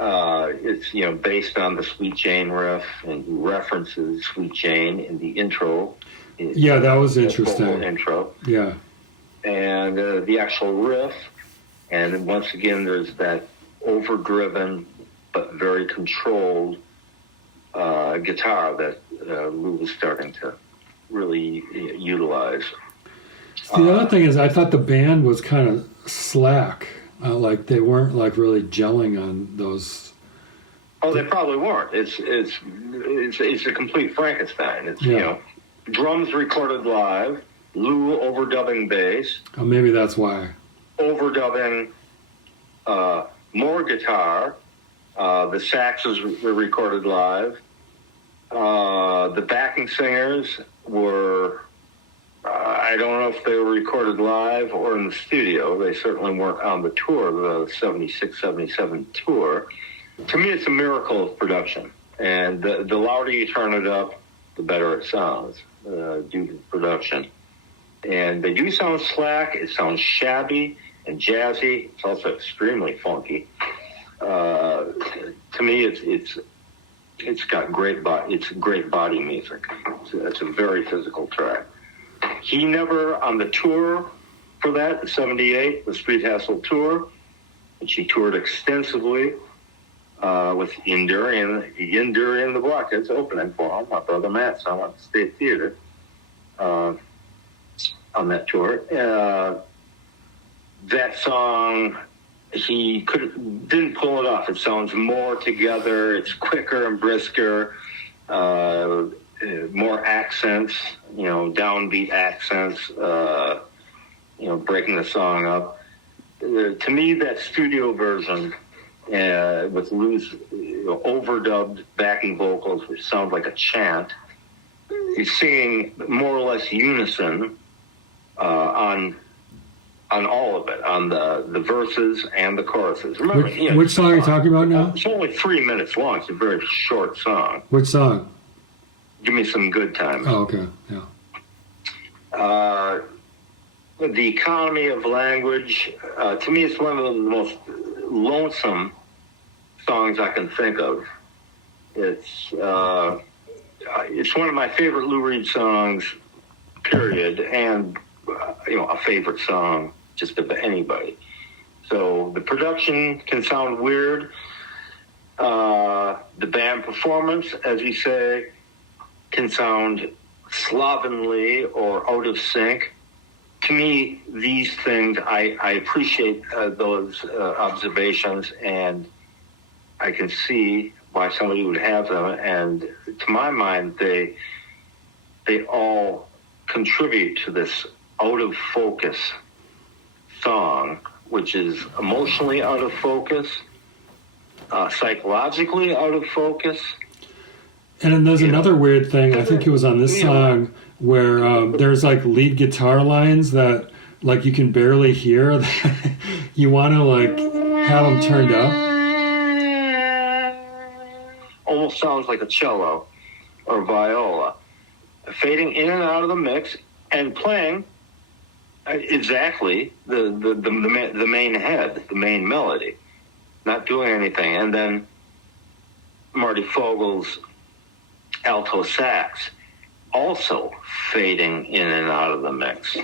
It's based on the Sweet Jane riff, and he references Sweet Jane in the intro. Yeah, that was interesting. Intro. Yeah, and the actual riff, and once again, there's that overdriven but very controlled guitar that Lou was starting to really utilize. The other thing is, I thought the band was kind of slack. Like they weren't like really gelling on those. Oh, they probably weren't. It's a complete Frankenstein. It's drums recorded live, Lou overdubbing bass. Oh, maybe that's why. Overdubbing more guitar. The saxes were recorded live. The backing singers were, I don't know if they were recorded live or in the studio. They certainly weren't on the tour, the 76, 77 tour. To me, it's a miracle of production. And the louder you turn it up, the better it sounds due to production. And they do sound slack. It sounds shabby and jazzy. It's also extremely funky. To me, it's got great body. It's great body music. It's a very physical track. He never on the tour for that, the '78, the Street Hassle tour, which he toured extensively with Yndurian the Blockheads opening for him. My brother Matt, so I'm at the State Theater on that tour. That song, he didn't pull it off. It sounds more together. It's quicker and brisker, more accents, downbeat accents, breaking the song up. To me, that studio version with Lou's overdubbed backing vocals, which sound like a chant, he's singing more or less unison on all of it, on the verses and the choruses. Remember, which song are you talking about now? It's only 3 minutes long. It's a very short song. Which song? Give Me Some Good Times. Oh, okay, yeah. The economy of language, to me, it's one of the most lonesome songs I can think of. It's one of my favorite Lou Reed songs, period, and a favorite song just of anybody. So the production can sound weird. The band performance, as you say, can sound slovenly or out of sync. To me, these things, I appreciate those observations, and I can see why somebody would have them. And to my mind, they all contribute to this out of focus song, which is emotionally out of focus, psychologically out of focus. And then there's another weird thing. I think it was on this song where there's like lead guitar lines that like you can barely hear. That you want to like have them turned up. Almost sounds like a cello or viola, fading in and out of the mix and playing exactly the main head, the main melody, not doing anything. And then Marty Fogel's alto sax also fading in and out of the mix.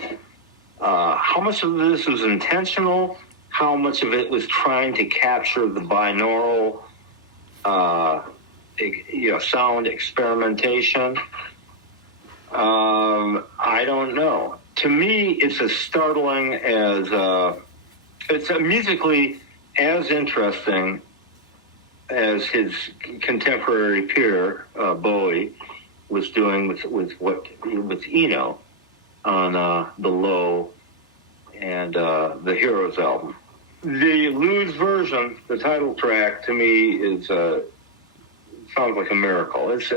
How much of this was intentional? How much of it was trying to capture the binaural, sound experimentation? I don't know. To me, it's as startling as it's musically as interesting as his contemporary peer Bowie was doing with Eno on the Low and the Heroes album. The Lou's version, the title track, to me is sounds like a miracle. It's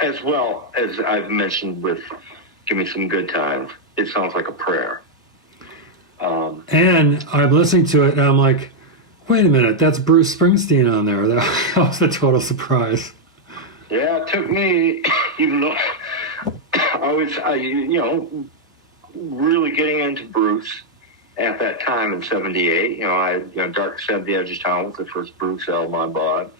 as well as I've mentioned with "Give Me Some Good Times." It sounds like a prayer. And I'm listening to it, and I'm like, wait a minute, that's Bruce Springsteen on there. That was a total surprise. Yeah, it took me, even though I was, really getting into Bruce at that time in '78. Dark Side of the Edge of Town was the first Bruce album I bought.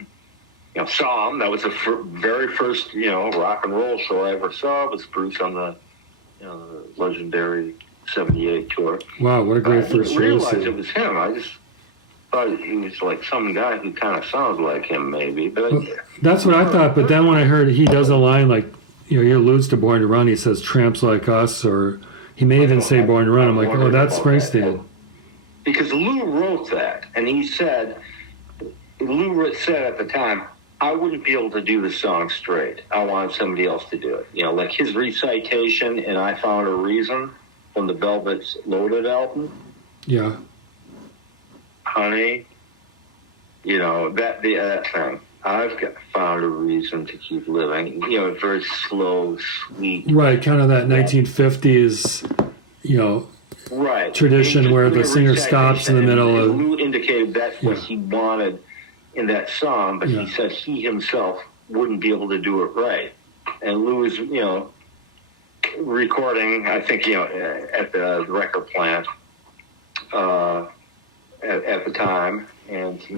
Saw him. That was the very first, rock and roll show I ever saw was Bruce on the legendary '78 tour. Wow, what a great first show! I didn't realize it was him. I just thought he was like some guy who kind of sounded like him, maybe. But that's what I thought. But then when I heard he does a line like, he alludes to Born to Run. He says "Tramps Like Us," or he may even say "Born to Run." I'm like, oh, that's Springsteen. Because Lou wrote that, and Lou said at the time, I wouldn't be able to do the song straight. I wanted somebody else to do it. Like his recitation in "I Found a Reason" from the Velvet's Loaded album. Yeah. Honey, that thing. I've found a reason to keep living. Very slow, sweet. Right, kind of that 1950s, right tradition where the singer stops in the middle of. Lou indicated that's what he wanted in that song, but he said he himself wouldn't be able to do it right. And Lou was, recording, I think, at the record plant at the time, and he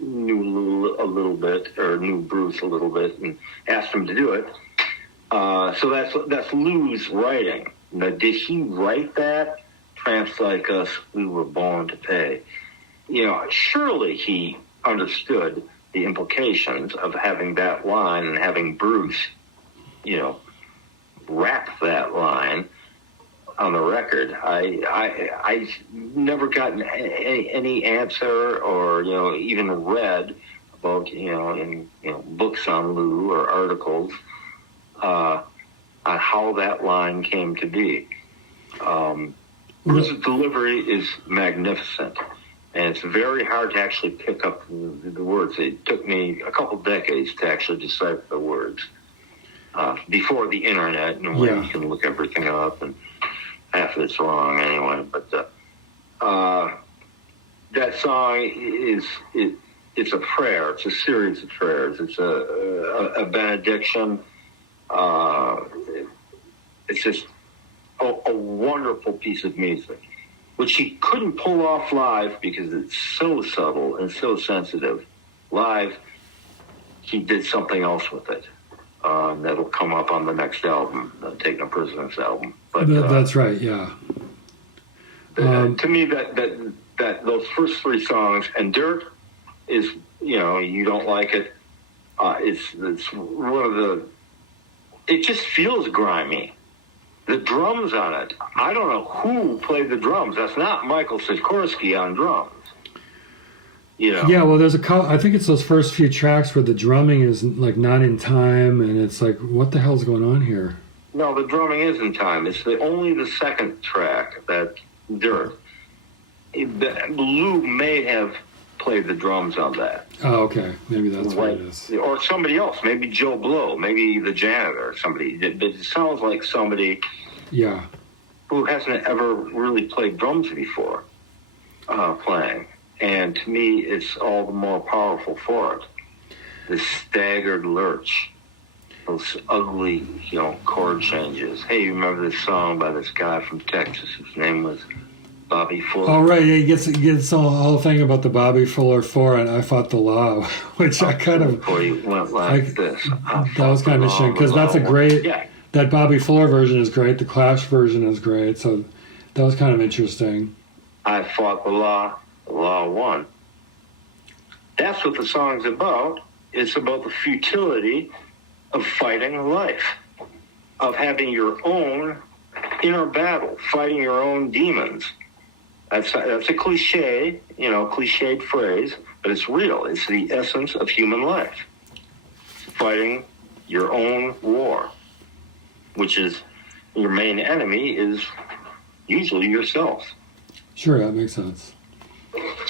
knew Lou a little bit, or knew Bruce a little bit, and asked him to do it. So that's Lou's writing. Now, did he write that? Tramps Like Us, we were born to pay. Surely he understood the implications of having that line and having Bruce, rap that line on the record. I never gotten any answer or even read about in books on Lou or articles on how that line came to be. Bruce's delivery is magnificent, and it's very hard to actually pick up the words. It took me a couple decades to actually decipher the words before the internet, and where you can look everything up, and half of it's wrong anyway. But that song it's a prayer. It's a series of prayers. It's a benediction. It's just a wonderful piece of music, which he couldn't pull off live because it's so subtle and so sensitive. Live, he did something else with it. That'll come up on the next album, Taking a Prisoner's album. But that's right, yeah. To me, that those first three songs, and Dirt is, you don't like it. It's one of the. It just feels grimy. The drums on it, I don't know who played the drums. That's not Michael Sikorsky on drums. Yeah, well, there's I think it's those first few tracks where the drumming is like not in time, and it's like, what the hell's going on here? No, the drumming is in time. It's only the second track, that Dirt. Lou may have played the drums on that. Oh, okay. Maybe that's what it is. Or somebody else, maybe Joe Blow, maybe the janitor or somebody. It sounds like somebody who hasn't ever really played drums before playing. And to me, it's all the more powerful for it. This staggered lurch, those ugly, chord changes. Hey, you remember this song by this guy from Texas? His name was Bobby Fuller. Oh, right. Yeah, he gets the whole thing about the Bobby Fuller 4 and I Fought the Law, which I kind of... Before he went like this. That was kind of a shame, because that's a great... Yeah. That Bobby Fuller version is great. The Clash version is great. So That was kind of interesting. I fought the law won. That's what the song's about. It's about the futility of fighting life, of having your own inner battle, fighting your own demons. That's a cliche, cliched phrase, but it's real. It's the essence of human life. Fighting your own war, which is your main enemy is usually yourself. Sure, that makes sense.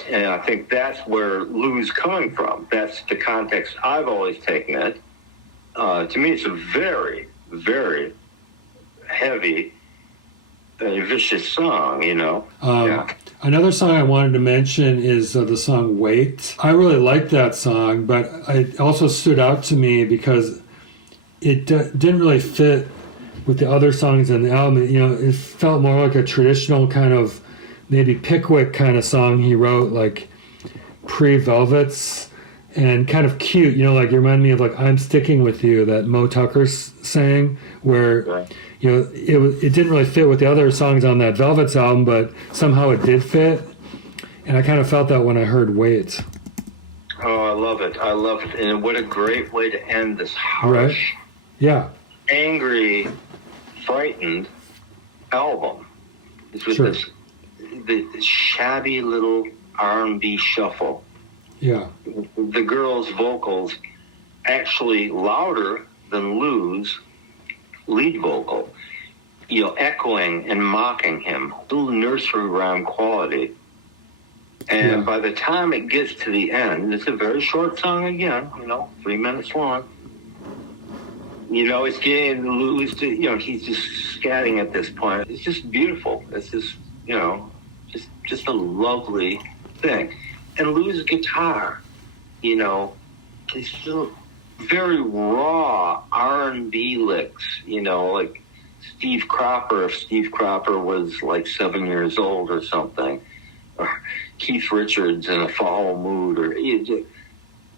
And I think that's where Lou's coming from. That's the context I've always taken it. To me, it's a very, very heavy, vicious song, Another song I wanted to mention is the song Wait. I really like that song, but it also stood out to me because it didn't really fit with the other songs on the album. It felt more like a traditional kind of maybe Pickwick kind of song he wrote, like pre-Velvets, and kind of cute, like it reminded me of like I'm Sticking With You that Mo Tucker sang, where Right. It didn't really fit with the other songs on that Velvets album, but somehow it did fit, and I kind of felt that when I heard Wait. Oh, I love it. And what a great way to end this harsh, Right. Yeah. angry, frightened album. It's with Sure. this shabby little R&B shuffle. Yeah. The girl's vocals actually louder than Lou's lead vocal, echoing and mocking him, a little nursery rhyme quality. And Yeah. by the time it gets to the end, it's a very short song again, 3 minutes long. It's getting Lou's, he's just scatting at this point. It's just beautiful. It's just, just a lovely thing. And Lou's guitar, it's still very raw R&B licks, like Steve Cropper, if Steve Cropper was like 7 years old or something, or Keith Richards in A Foul Mood, or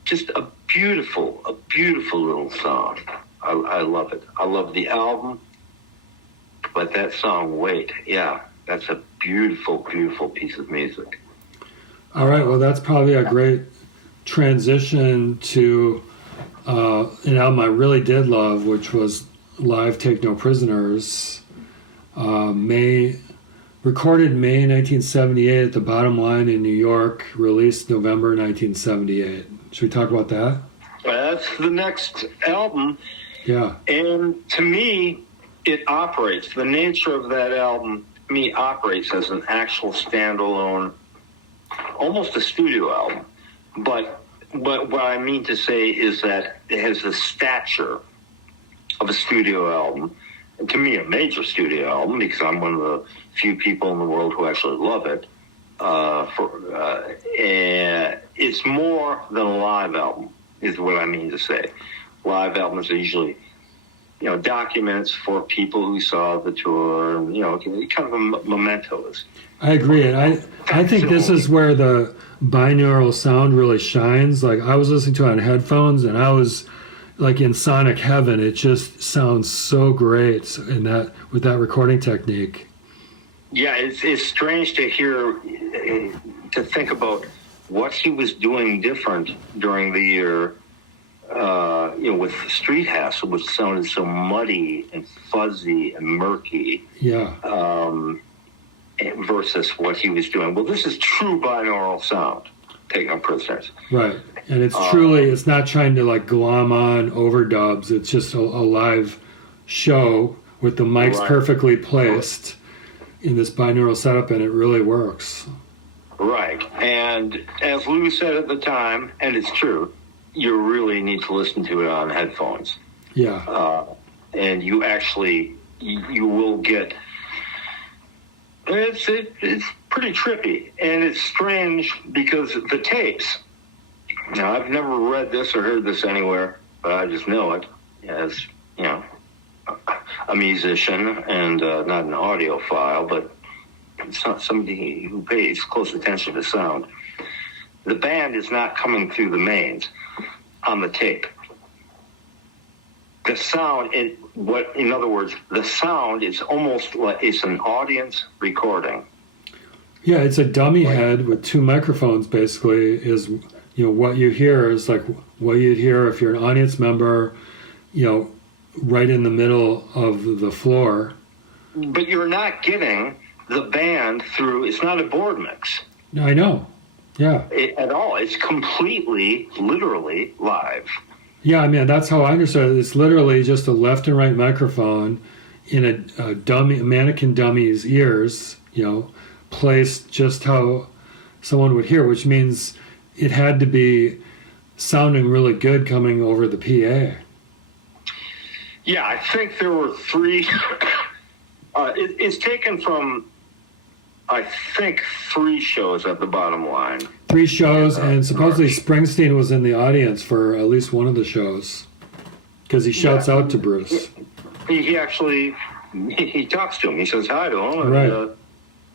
just a beautiful little song. I love it. I love the album, but that song, Wait, that's a beautiful piece of music. All right. Well, that's probably a great transition to an album I really did love, which was Live Take No Prisoners. Recorded May 1978 at the Bottom Line in New York, released November 1978. Should we talk about that? That's the next album. Yeah. And to me, it operates. The nature of that album, to me, operates as an actual standalone, almost a studio album. But what I mean to say is that it has the stature of a studio album. And to me, a major studio album, because I'm one of the few people in the world who actually love it. It's more than a live album, is what I mean to say. Live albums are usually, documents for people who saw the tour, kind of mementos. I agree. And I think this is where the binaural sound really shines. Like I was listening to it on headphones and I was like in sonic heaven. It just sounds so great with that recording technique. Yeah, it's strange to hear, to think about what he was doing different during the year, with Street Hassle, which sounded so muddy and fuzzy and murky. Yeah. Versus what he was doing. Well, this is true binaural sound, Take No Prisoners. Right. And it's truly, it's not trying to like glom on overdubs. It's just a live show with the mics Right. perfectly placed in this binaural setup, and it really works. Right. And as Lou said at the time, and it's true, you really need to listen to it on headphones. Yeah. And you actually, you will get, it's pretty trippy. And it's strange because the tapes, now I've never read this or heard this anywhere, but I just know it as, a musician and not an audiophile, but it's not somebody who pays close attention to sound. The band is not coming through the mains on the tape. the sound, in other words, the sound is almost like it's an audience recording. Yeah, it's a dummy head with two microphones. Basically, is what you hear is like what you'd hear if you're an audience member, right in the middle of the floor. But you're not getting the band through. It's not a board mix. I know. Yeah. At all. It's completely, literally live. Yeah, I mean, that's how I understand it. It's literally just a left and right microphone in a mannequin dummy's ears, placed just how someone would hear, which means it had to be sounding really good coming over the PA. Yeah, I think there were three. It's taken from, I think, 3 shows at the bottom line. 3 shows, and supposedly Springsteen was in the audience for at least one of the shows because he shouts out to Bruce. He actually he talks to him. He says hi to him and Right.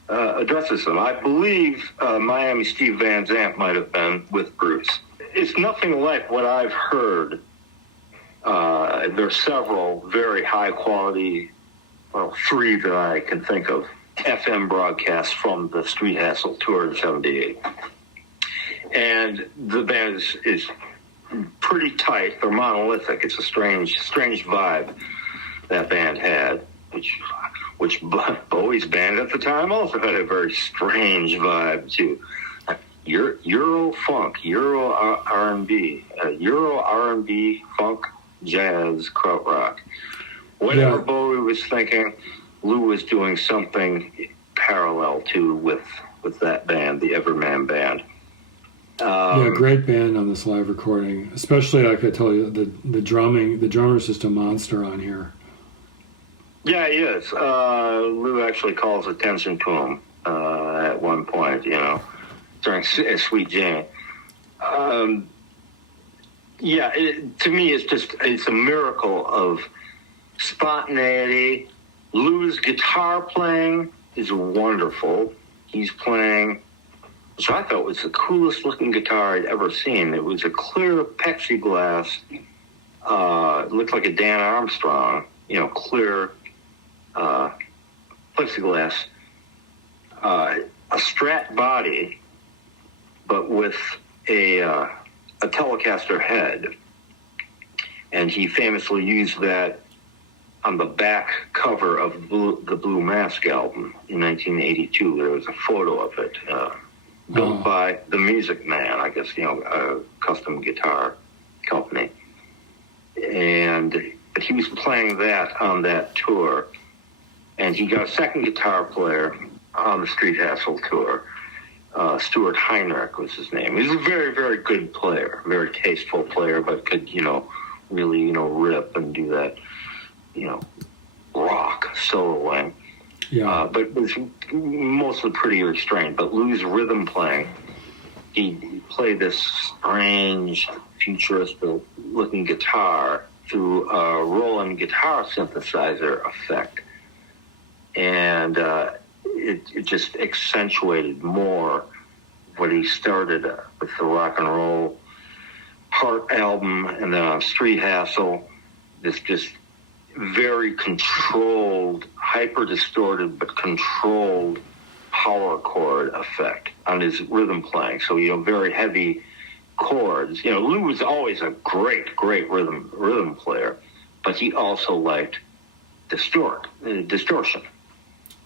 Addresses him. I believe Miami Steve Van Zandt might have been with Bruce. It's nothing like what I've heard. There's several very high quality, 3 that I can think of, FM broadcasts from the Street Hassle tour in '78. And the band is pretty tight. They're monolithic. It's a strange vibe that band had, which Bowie's band at the time also had a very strange vibe too. Euro funk, Euro R&B, Euro R&B, funk, jazz, krautrock. Whatever Bowie was thinking, Lou was doing something parallel to with that band, the Everman Band. Great band on this live recording, especially like I told you, the drummer's just a monster on here. Yeah, he is. Lou actually calls attention to him at one point, during Sweet Jane. To me, it's a miracle of spontaneity. Lou's guitar playing is wonderful. He's playing, which I thought was the coolest looking guitar I'd ever seen. It was a clear plexiglass. It looked like a Dan Armstrong, clear plexiglass. A Strat body, but with a Telecaster head. And he famously used that on the back cover of the Blue Mask album in 1982. There was a photo of it built by the Music Man, I guess, a custom guitar company. But he was playing that on that tour, and he got a second guitar player on the Street Hassle tour. Stuart Heinrich was his name. He was a very, very good player, very tasteful player, but could, really, rip and do that, rock soloing. Yeah. But it was mostly pretty restrained. But Lou's rhythm playing, he played this strange, futuristic-looking guitar through a Roland guitar synthesizer effect. And it just accentuated more what he started with the Rock and Roll Heart album, and then on Street Hassle, this just very controlled, hyper-distorted, but controlled power chord effect on his rhythm playing. So, very heavy chords. Lou was always a great, great rhythm player, but he also liked distortion.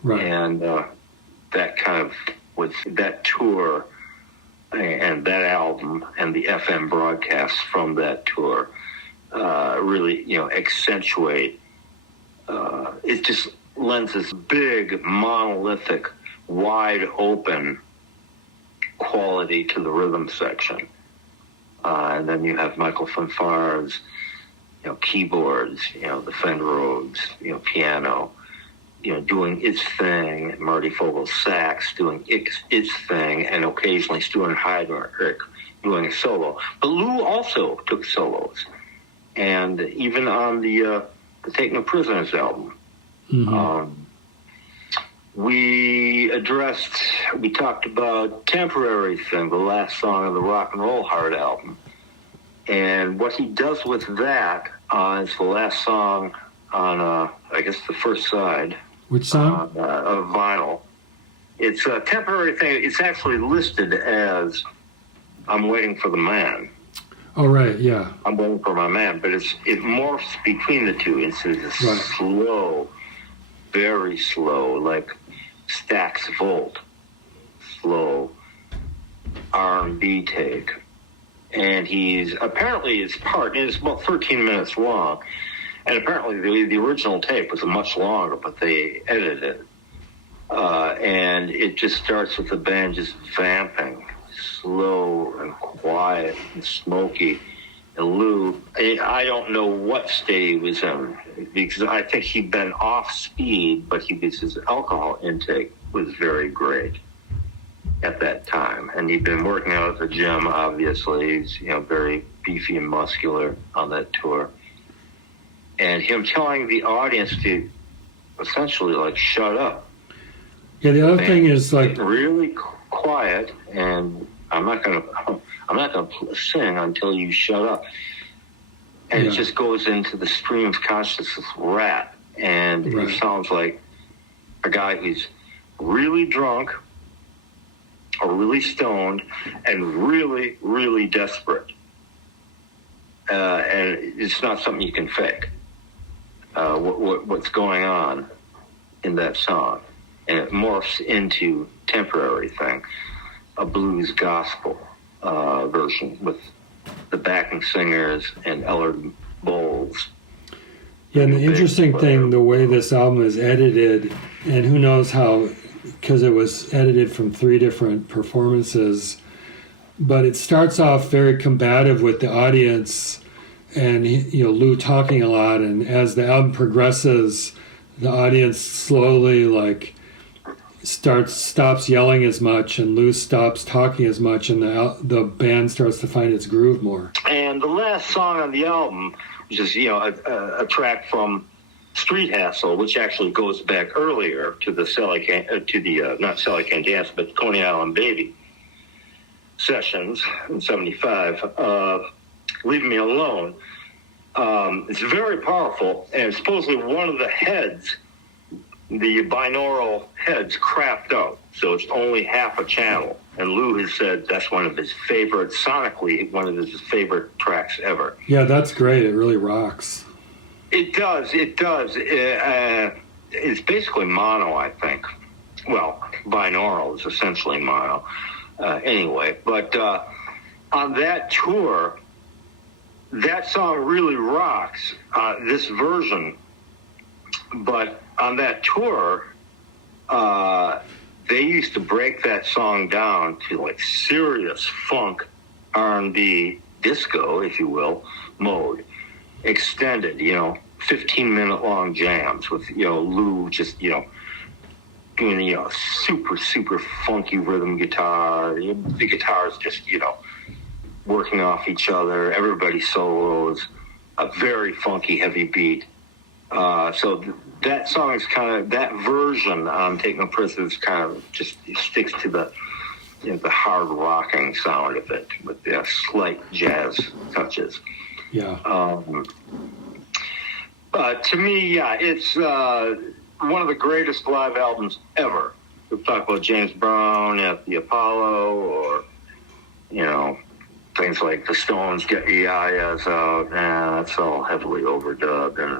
Right. And that kind of, with that tour and that album and the FM broadcasts from that tour, really, accentuate. It just lends this big, monolithic, wide open quality to the rhythm section. And then you have Michael Fanfare's, keyboards, the Fender Rhodes, piano, doing its thing, Marty Fogel's sax doing its thing, and occasionally Stuart Heinrich doing a solo. But Lou also took solos, and even on the Take No Prisoners album, we talked about Temporary Thing, the last song of the Rock and Roll Heart album, and what he does with that It's the last song on, I guess, the first side. Which song? Of vinyl. It's a temporary thing. It's actually listed as I'm Waiting for the Man. Oh, right, yeah. I'm Waiting for my man. But it morphs between the two. It's right. Slow, very slow, like Stax Volt. Slow R&B take. And apparently his part is about 13 minutes long. And apparently the original tape was much longer, but they edited it. And it just starts with the band just vamping, slow and quiet and smoky. And Lou, I don't know what state he was in, because I think he'd been off speed, but his alcohol intake was very great at that time. And he'd been working out at the gym, obviously. He's, very beefy and muscular on that tour. And him telling the audience to essentially, like, shut up. Yeah, the other thing is, like, really quiet, and I'm not gonna sing until you shut up. And it just goes into the stream of consciousness rap, and it sounds like a guy who's really drunk or really stoned and really, really desperate. And it's not something you can fake. What's going on in that song. And it morphs into Temporary Thing, a blues gospel version with the backing singers and Ellard Bowles. Yeah, and the interesting thing, the way this album is edited, and who knows how, because it was edited from 3 different performances, but it starts off very combative with the audience and, Lou talking a lot, and as the album progresses, the audience slowly, like, stops yelling as much, and Lou stops talking as much, and the band starts to find its groove more. And the last song on the album, which is a track from Street Hassle, which actually goes back earlier to the not Sally Can't Dance, but Coney Island Baby sessions in '75. Leave Me Alone. It's very powerful, and supposedly one of the heads, the binaural heads, crapped out, so it's only half a channel. And Lou has said that's one of his favorite, sonically, one of his favorite tracks ever. Yeah, that's great. It really rocks. It does. It's basically mono, I think. Well, binaural is essentially mono. Anyway, but on that tour, that song really rocks, this version. But on that tour, they used to break that song down to like serious funk, R&B, disco, if you will, mode. Extended, 15-minute long jams with, Lou just, doing, super, super funky rhythm guitar. The guitars just, working off each other. Everybody solos. A very funky, heavy beat. So that song is that version on Take No Prisoners kind of just sticks to the hard rocking sound of it with the slight jazz touches. Yeah. To me, it's one of the greatest live albums ever. We'll talk about James Brown at the Apollo, or things like the Stones Get Your Yayas Out. That's all heavily overdubbed. And,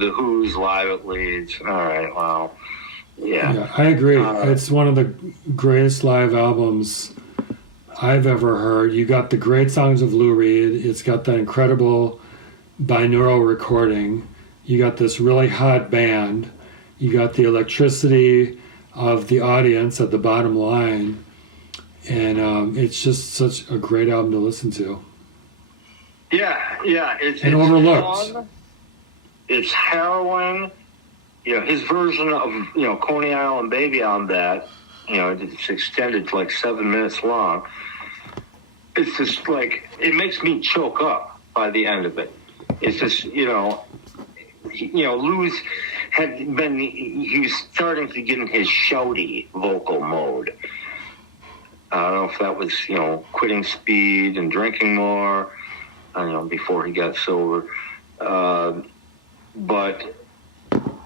the Who's live at Leeds. All right, well, yeah. I agree. It's one of the greatest live albums I've ever heard. You got the great songs of Lou Reed. It's got that incredible binaural recording. You got this really hot band. You got the electricity of the audience at the bottom line. And it's just such a great album to listen to. Yeah. It's overlooked. Fun. It's harrowing. His version of, Coney Island Baby on that, it's extended to like 7 minutes long. It's just like, it makes me choke up by the end of it. It's just, Lou's he was starting to get in his shouty vocal mode. I don't know if that was, quitting speed and drinking more, before he got sober. but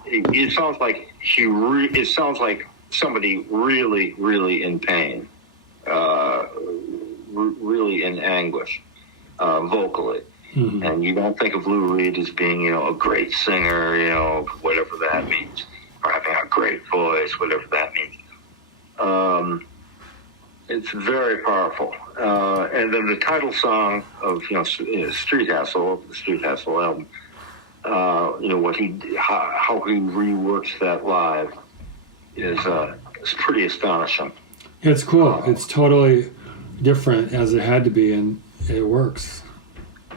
it sounds like it sounds like somebody really, really in pain, really in anguish, vocally. Mm-hmm. And you don't think of Lou Reed as being, a great singer, whatever that means, or having a great voice, whatever that means. It's very powerful. And then the title song of, Street Hassle, the Street Hassle album, how he reworks that live is pretty astonishing. It's cool. It's totally different as it had to be, and it works.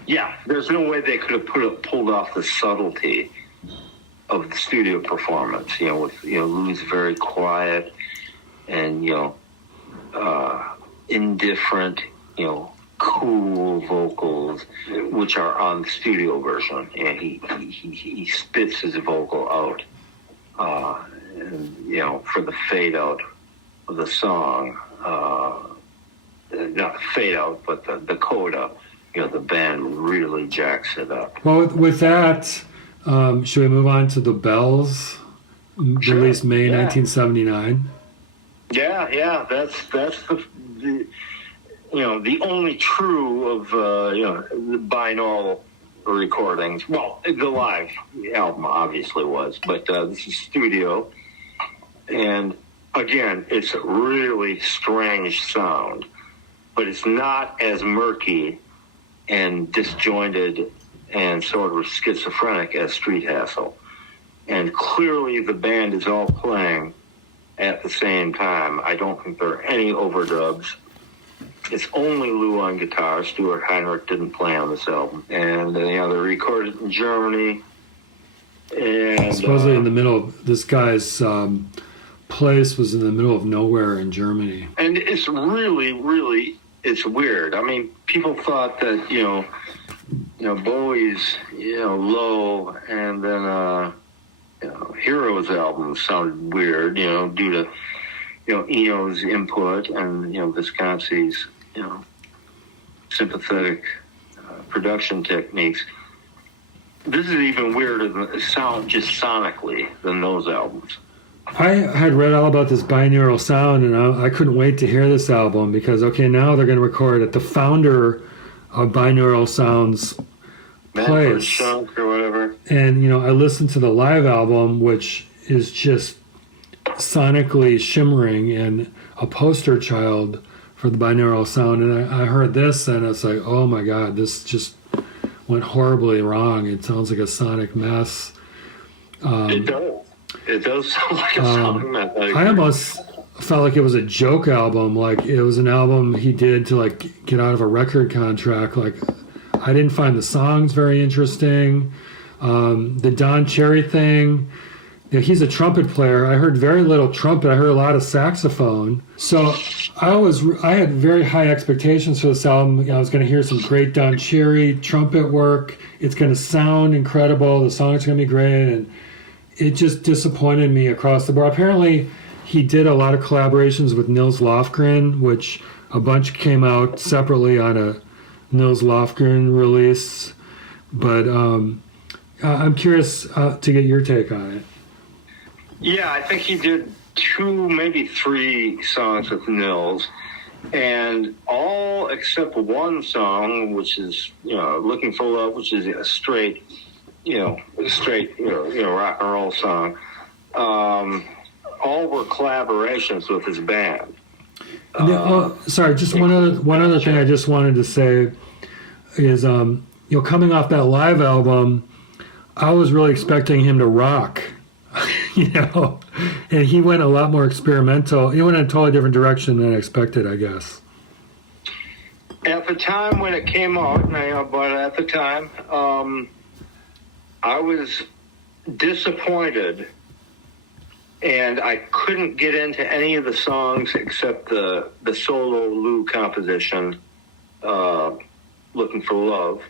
Yeah, there's no way they could have pulled off the subtlety of the studio performance. With Lou's very quiet and indifferent, cool vocals, which are on the studio version, and he spits his vocal out, and for the fade out of the song, not the fade out, but the coda. The band really jacks it up. Well, with that, should we move on to the Bells, Sure. released May Yeah. 1979? Yeah, that's the only true of the binaural recordings. Well, the live album obviously was, but this is studio, and again, it's a really strange sound, but it's not as murky and disjointed and sort of schizophrenic as Street Hassle. And clearly the band is all playing at the same time. I don't think there are any overdubs. It's only Lou on guitar. Stuart Heinrich didn't play on this album. And they recorded in Germany. And Supposedly in the middle of this guy's place was in the middle of nowhere in Germany. And it's really, really, it's weird. I mean, people thought that, Bowie's, low, and then, Heroes album sounded weird, due to, Eno's input and, Visconsi's, sympathetic production techniques. This is even weirder than sound just sonically than those albums. I had read all about this binaural sound, and I couldn't wait to hear this album because, now they're going to record at the founder of binaural sounds place. Shunk or whatever. And, I listened to the live album, which is just sonically shimmering and a poster child for the binaural sound. And I heard this, and it's like, oh my God, this just went horribly wrong. It sounds like a sonic mess. It does. It does sound like a song. I almost felt like it was a joke album, like it was an album he did to get out of a record contract. I didn't find the songs very interesting. The Don Cherry thing, he's a trumpet player. I heard very little trumpet. I heard a lot of saxophone. So I had very high expectations for this album. I was going to hear some great Don Cherry trumpet work. It's going to sound incredible. The songs are going to be great, and it just disappointed me across the board. Apparently, he did a lot of collaborations with Nils Lofgren, which a bunch came out separately on a Nils Lofgren release. But I'm curious to get your take on it. Yeah, I think he did 2, maybe 3 songs with Nils, and all except one song, which is "Looking for Love," which is a straight rock and roll song. All were collaborations with his band. Sorry, just one other thing I just wanted to say is, coming off that live album, I was really expecting him to rock, and he went a lot more experimental. He went in a totally different direction than I expected, I guess. At the time when it came out, but at the time, I was disappointed, and I couldn't get into any of the songs except the solo Lou composition, "Looking for Love,"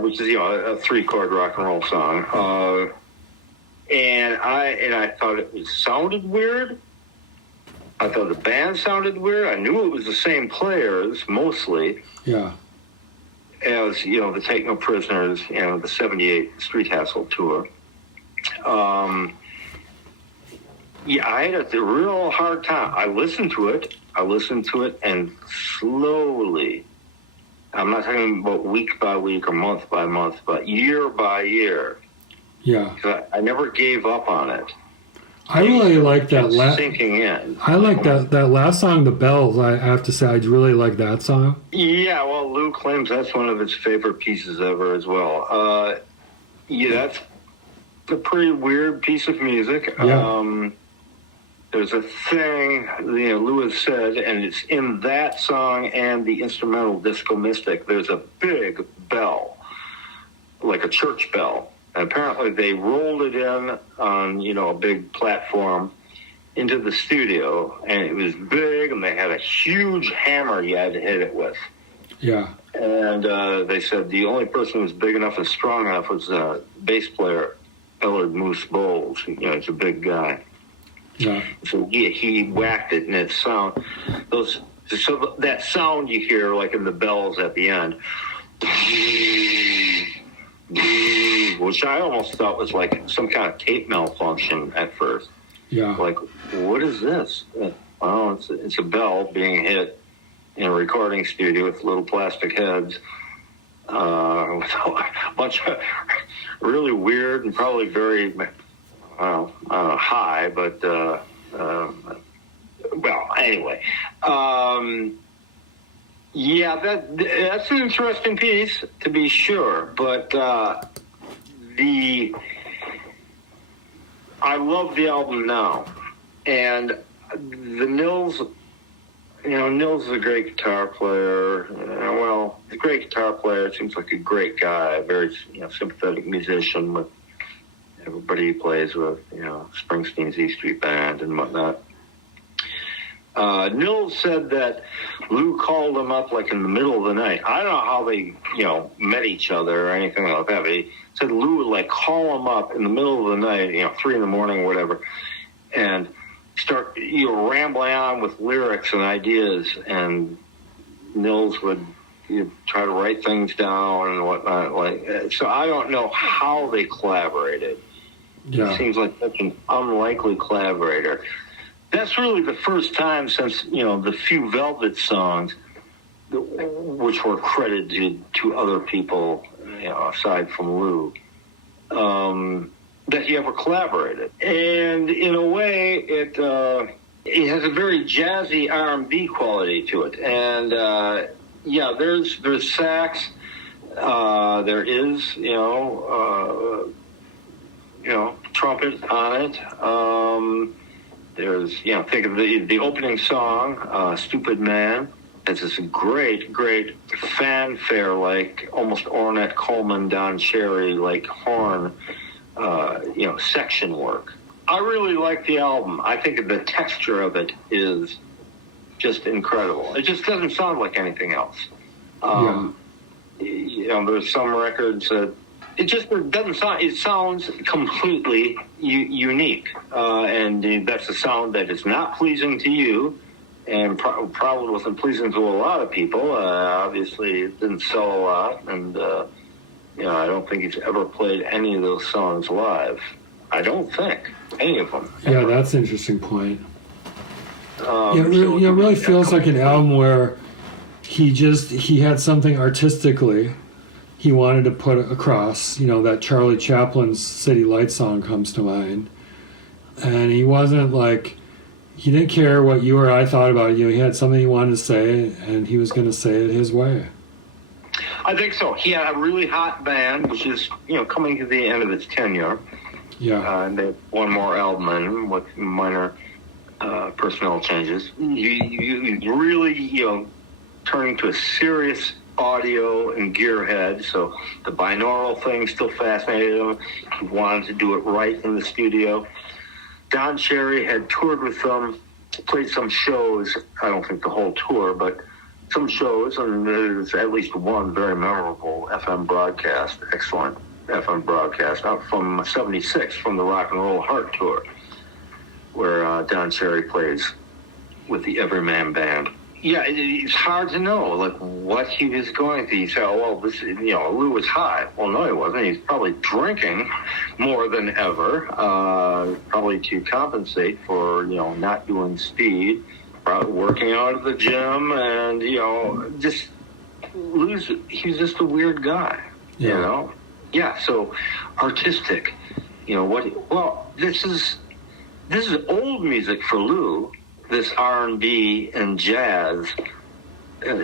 which is a 3-chord rock and roll song. And I thought it sounded weird. I thought the band sounded weird. I knew it was the same players mostly. Yeah. as, the Take No Prisoners, the 78 Street Hassle tour. I had a real hard time. I listened to it, and slowly, I'm not talking about week by week or month by month, but year by year. Yeah. I never gave up on it. I really like that sinking in. I like that last song, The Bells. I have to say, I really like that song. Yeah, well, Lou claims that's one of his favorite pieces ever as well. That's a pretty weird piece of music. Yeah. There's a thing, Lou has said, and it's in that song and the instrumental Disco Mystic, there's a big bell, like a church bell. And apparently they rolled it in on, a big platform into the studio, and it was big, and they had a huge hammer you had to hit it with. Yeah. And they said the only person who was big enough and strong enough was bass player Ellard Moose Bowles. He's a big guy. Yeah. So he whacked it, and it sound so that sound you hear like in the bells at the end, which I almost thought was like some kind of tape malfunction at first. Yeah. Like, what is this? Well, it's a bell being hit in a recording studio with little plastic heads. With a bunch of really weird and probably very high, but anyway. That's an interesting piece, to be sure, but I love the album now, and the Nils, Nils is a great guitar player. A great guitar player. Seems like a great guy, a very sympathetic musician with everybody he plays with, Springsteen's E Street Band and whatnot. Nils said that Lou called him up like in the middle of the night. I don't know how they, met each other or anything like that, but he said Lou would like call him up in the middle of the night, 3 a.m. or whatever, and start, rambling on with lyrics and ideas, and Nils would try to write things down and whatnot. So I don't know how they collaborated. Yeah. It seems like such an unlikely collaborator. That's really the first time since, the few Velvet songs, which were credited to other people, aside from Lou, that he ever collaborated. And in a way, it has a very jazzy R&B quality to it. And, there's sax, there is, trumpet on it. There's, think of the opening song, Stupid Man. It's this great fanfare, like almost Ornette Coleman, Don Cherry, like horn, section work. I really like the album. I think the texture of it is just incredible. It just doesn't sound like anything else. There's some records that it doesn't sound. It sounds completely unique, and that's a sound that is not pleasing to you, and probably wasn't pleasing to a lot of people. Obviously, it didn't sell a lot, and I don't think he's ever played any of those songs live. I don't think any of them. Yeah, that's an interesting point. It really feels like an album where he had something artistically he wanted to put across. That Charlie Chaplin's City Lights song comes to mind. And he wasn't he didn't care what you or I thought about it. He had something he wanted to say, and he was going to say it his way. I think so. He had a really hot band, which is, coming to the end of its tenure. Yeah. And they have one more album in them with minor personnel changes. You really, turning to a serious audio and gearhead, so the binaural thing still fascinated him. He wanted to do it right in the studio. Don Cherry had toured with them, played some shows, I don't think the whole tour, but some shows, and there's at least one very memorable FM broadcast, excellent FM broadcast, out from 76, from the Rock and Roll Heart Tour, where Don Cherry plays with the Everyman Band. yeah, it's hard to know, like, what he was going through. You say, oh, well, this, Lou was high. Well, no, he wasn't. He's probably drinking more than ever, probably to compensate for, not doing speed, probably working out at the gym, and, just he was just a weird guy, Yeah, so artistic, this is old music for Lou. This R&B and jazz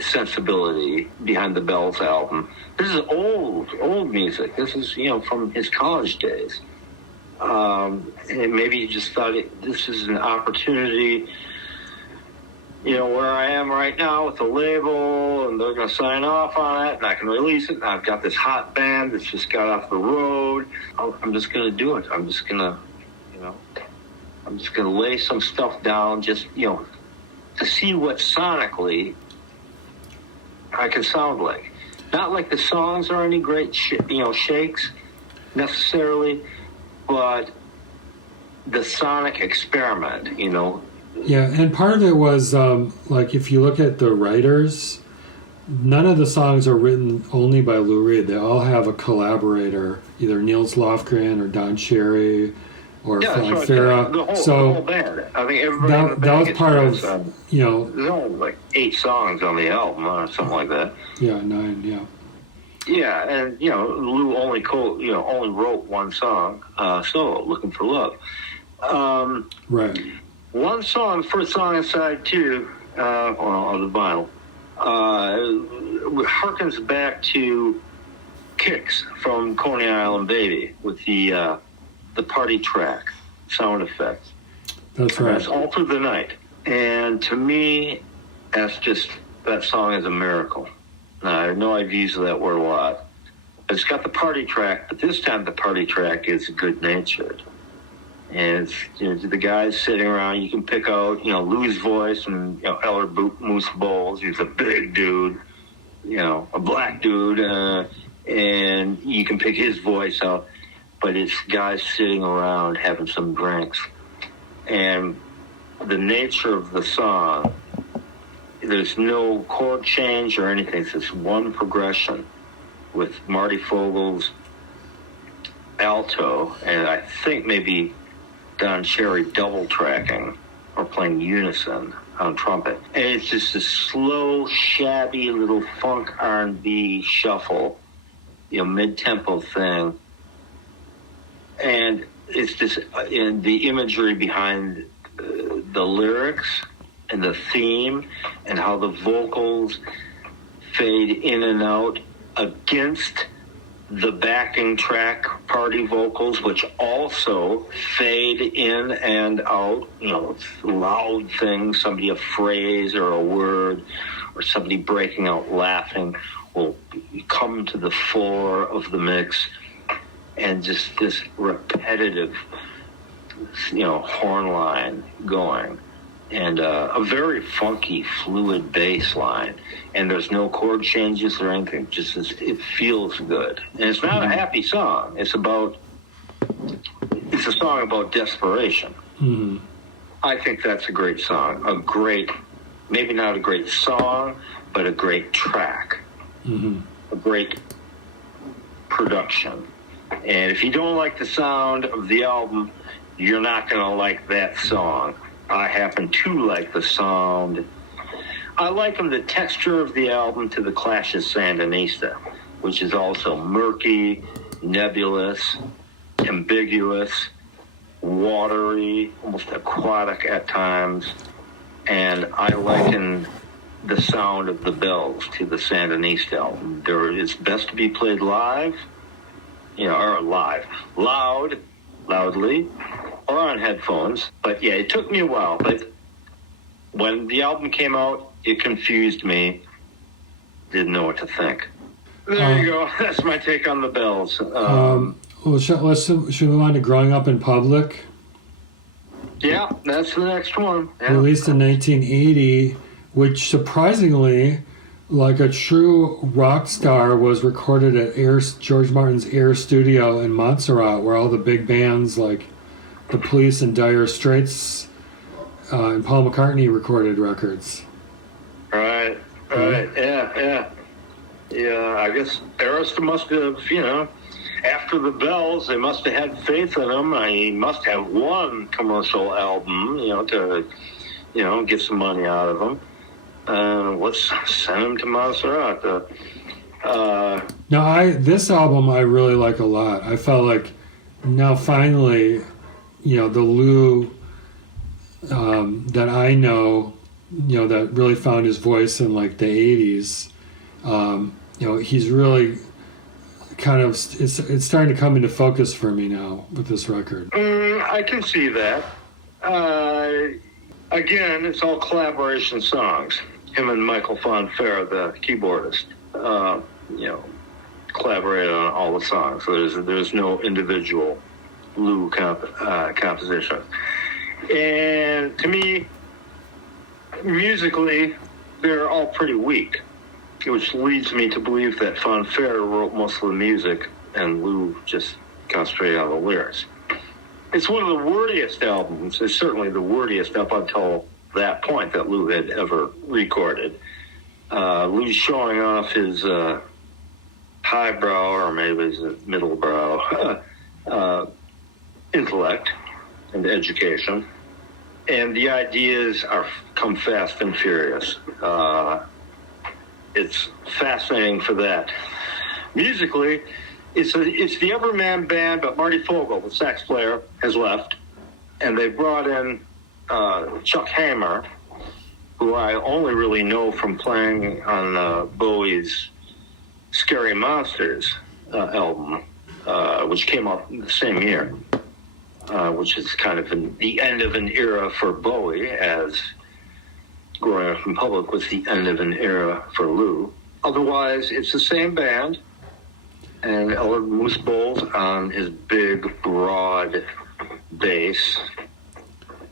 sensibility behind the Bells album. This is old music. This is, from his college days. And maybe he just thought this is an opportunity, where I am right now with the label, and they're going to sign off on it, and I can release it, and I've got this hot band that's just got off the road. I'm just going to do it. I'm just going to lay some stuff down, just, to see what sonically I can sound like. Not like the songs are any great, shakes necessarily, but the sonic experiment, Yeah, and part of it was, like, if you look at the writers, none of the songs are written only by Lou Reed. They all have a collaborator, either Niels Lofgren or Don Cherry, or Frank Farah. The whole band. I think everybody that was part of, there's only like 8 songs on the album or something like that. Yeah, 9, yeah. Yeah, and, Lou only wrote one song, solo, Looking for Love. Right. One song, first song on side 2, on the vinyl, harkens back to Kicks from Coney Island Baby with the party track sound effects. That's right. That's All Through the Night. And to me, that song is a miracle. Now, I know I've used that word a lot. It's got the party track, but this time the party track is good-natured. And it's, the guys sitting around, you can pick out, Lou's voice and, Eller Moose Bowles. He's a big dude, a black dude, and you can pick his voice out. But it's guys sitting around having some drinks. And the nature of the song, there's no chord change or anything. It's just one progression with Marty Fogel's alto, and I think maybe Don Cherry double tracking or playing unison on trumpet. And it's just a slow, shabby little funk R&B shuffle, mid-tempo thing. And it's just in the imagery behind the lyrics and the theme and how the vocals fade in and out against the backing track party vocals, which also fade in and out, loud things, somebody a phrase or a word or somebody breaking out laughing will come to the fore of the mix. And just this repetitive, horn line going. And a very funky, fluid bass line. And there's no chord changes or anything. Just it feels good. And it's not a happy song. It's a song about desperation. Mm-hmm. I think that's a great song. Maybe not a great song, but a great track. Mm-hmm. A great production. And if you don't like the sound of the album, you're not going to like that song. I happen to like the sound. I liken the texture of the album to the Clash's Sandinista, which is also murky, nebulous, ambiguous, watery, almost aquatic at times. And I liken the sound of the Bells to the Sandinista album. It's best to be played live, or loudly, or on headphones. But yeah, it took me a while. But when the album came out, it confused me. Didn't know what to think. There you go. That's my take on the Bells. Should we move on to Growing Up in Public? Yeah, that's the next one. Yeah. Released in 1980, which surprisingly, like a true rock star, was recorded at George Martin's Air Studio in Montserrat, where all the big bands like The Police and Dire Straits and Paul McCartney recorded records. Right. Yeah. I guess Arista must have, after the Bells, they must have had faith in him. He must have one commercial album, to, get some money out of him. Let's send him to Montserrat. Now, this album I really like a lot. I felt like now finally, the Lou that I know, that really found his voice in like the 80s. He's really kind of, it's starting to come into focus for me now with this record. I can see that. Again, it's all collaboration songs. Him and Michael Fonfair, the keyboardist, collaborated on all the songs. So there's no individual Lou composition. And to me, musically, they're all pretty weak, which leads me to believe that Fonfair wrote most of the music and Lou just concentrated on the lyrics. It's one of the wordiest albums. It's certainly the wordiest up until that point that Lou had ever recorded. Lou's showing off his highbrow, or maybe his middlebrow, intellect and education. And the ideas come fast and furious. It's fascinating for that. Musically, it's the Everman Band, but Marty Fogel, the sax player, has left, and they brought in Chuck Hammer, who I only really know from playing on Bowie's Scary Monsters album, which came out the same year, which is kind of the end of an era for Bowie, as Growing Up in Public was the end of an era for Lou. Otherwise, it's the same band, and Elliot Moose Bowles on his big, broad bass.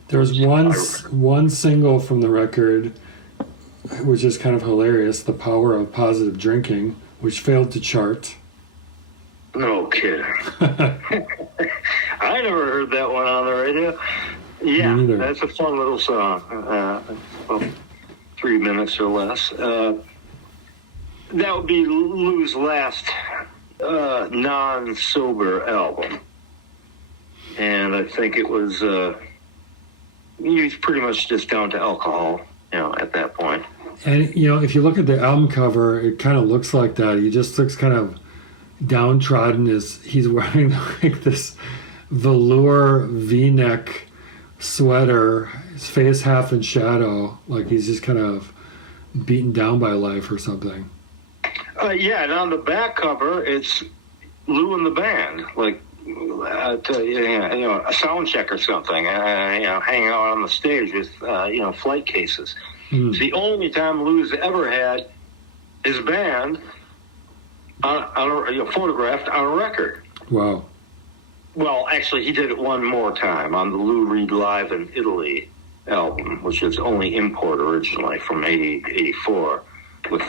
There's one single from the record, which is kind of hilarious, The Power of Positive Drinking, which failed to chart. No kidding. I never heard that one on the radio. Yeah, that's a fun little song. Well, 3 minutes or less. That would be Lou's last non-sober album. And I think it was, he was pretty much just down to alcohol, at that point. And, if you look at the album cover, it kind of looks like that. He just looks kind of downtrodden. He's wearing like this velour V-neck sweater, his face half in shadow, like he's just kind of beaten down by life or something. And on the back cover, it's Lou and the band, like a sound check or something, hanging out on the stage with flight cases. It's the only time Lou's ever had his band photographed on a record. Wow. Well, actually, he did it one more time on the Lou Reed Live in Italy album, which is only import originally from 84 with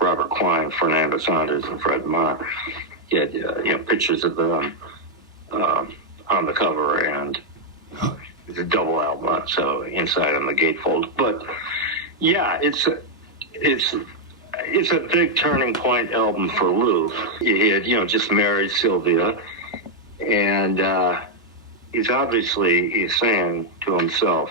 Robert Klein, Fernando Saunders, and Fred Meyer. He had pictures of them on the cover, and it's a double album, so inside on the gatefold. But yeah, it's a big turning point album for Lou. He had just married Sylvia. And he's saying to himself,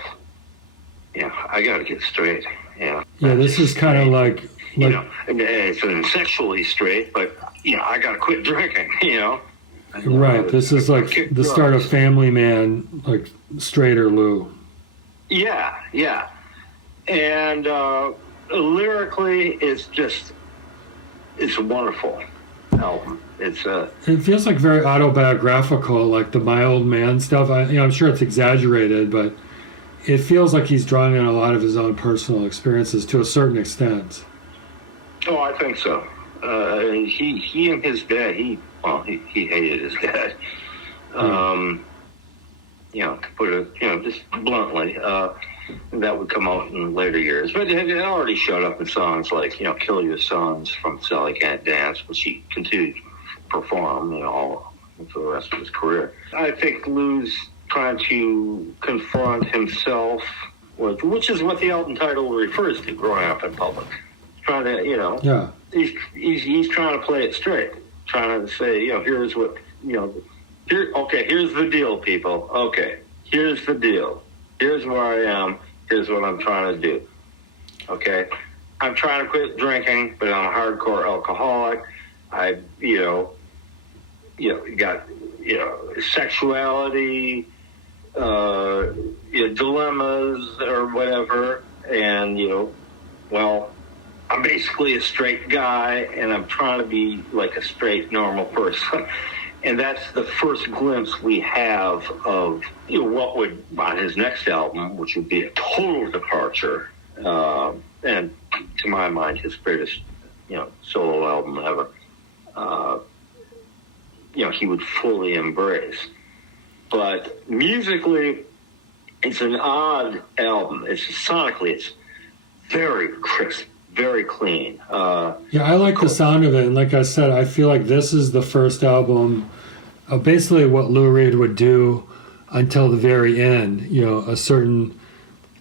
I got to get straight. Yeah, this is kind of like it's sexually straight, but I got to quit drinking. Right. This is like the start of Family Man, like straighter Lou. Yeah. And lyrically, it's a wonderful album. It feels like very autobiographical, like the My Old Man stuff. I'm sure it's exaggerated, but it feels like he's drawing on a lot of his own personal experiences to a certain extent. Oh, I think so. He and his dad, he hated his dad. To put it, just bluntly, that would come out in later years. But it already showed up in songs like, Kill Your Sons from Sally Can't Dance, which he continued to perform, all for the rest of his career. I think Lou's trying to confront himself which is what the album title refers to, Growing Up in Public. Trying to, Yeah. He's trying to play it straight, trying to say, here's what, here's the deal, people. Okay, here's the deal. Here's where I am. Here's what I'm trying to do. Okay, I'm trying to quit drinking, but I'm a hardcore alcoholic. I, got, sexuality, dilemmas or whatever, and I'm basically a straight guy, and I'm trying to be like a straight, normal person. And that's the first glimpse we have of what would, on his next album, which would be a total departure, and to my mind, his greatest, solo album ever. He would fully embrace. But musically, it's an odd album. Sonically, it's very crisp, very clean. I like the sound of it. And like I said, I feel like this is the first album, basically what Lou Reed would do until the very end. A certain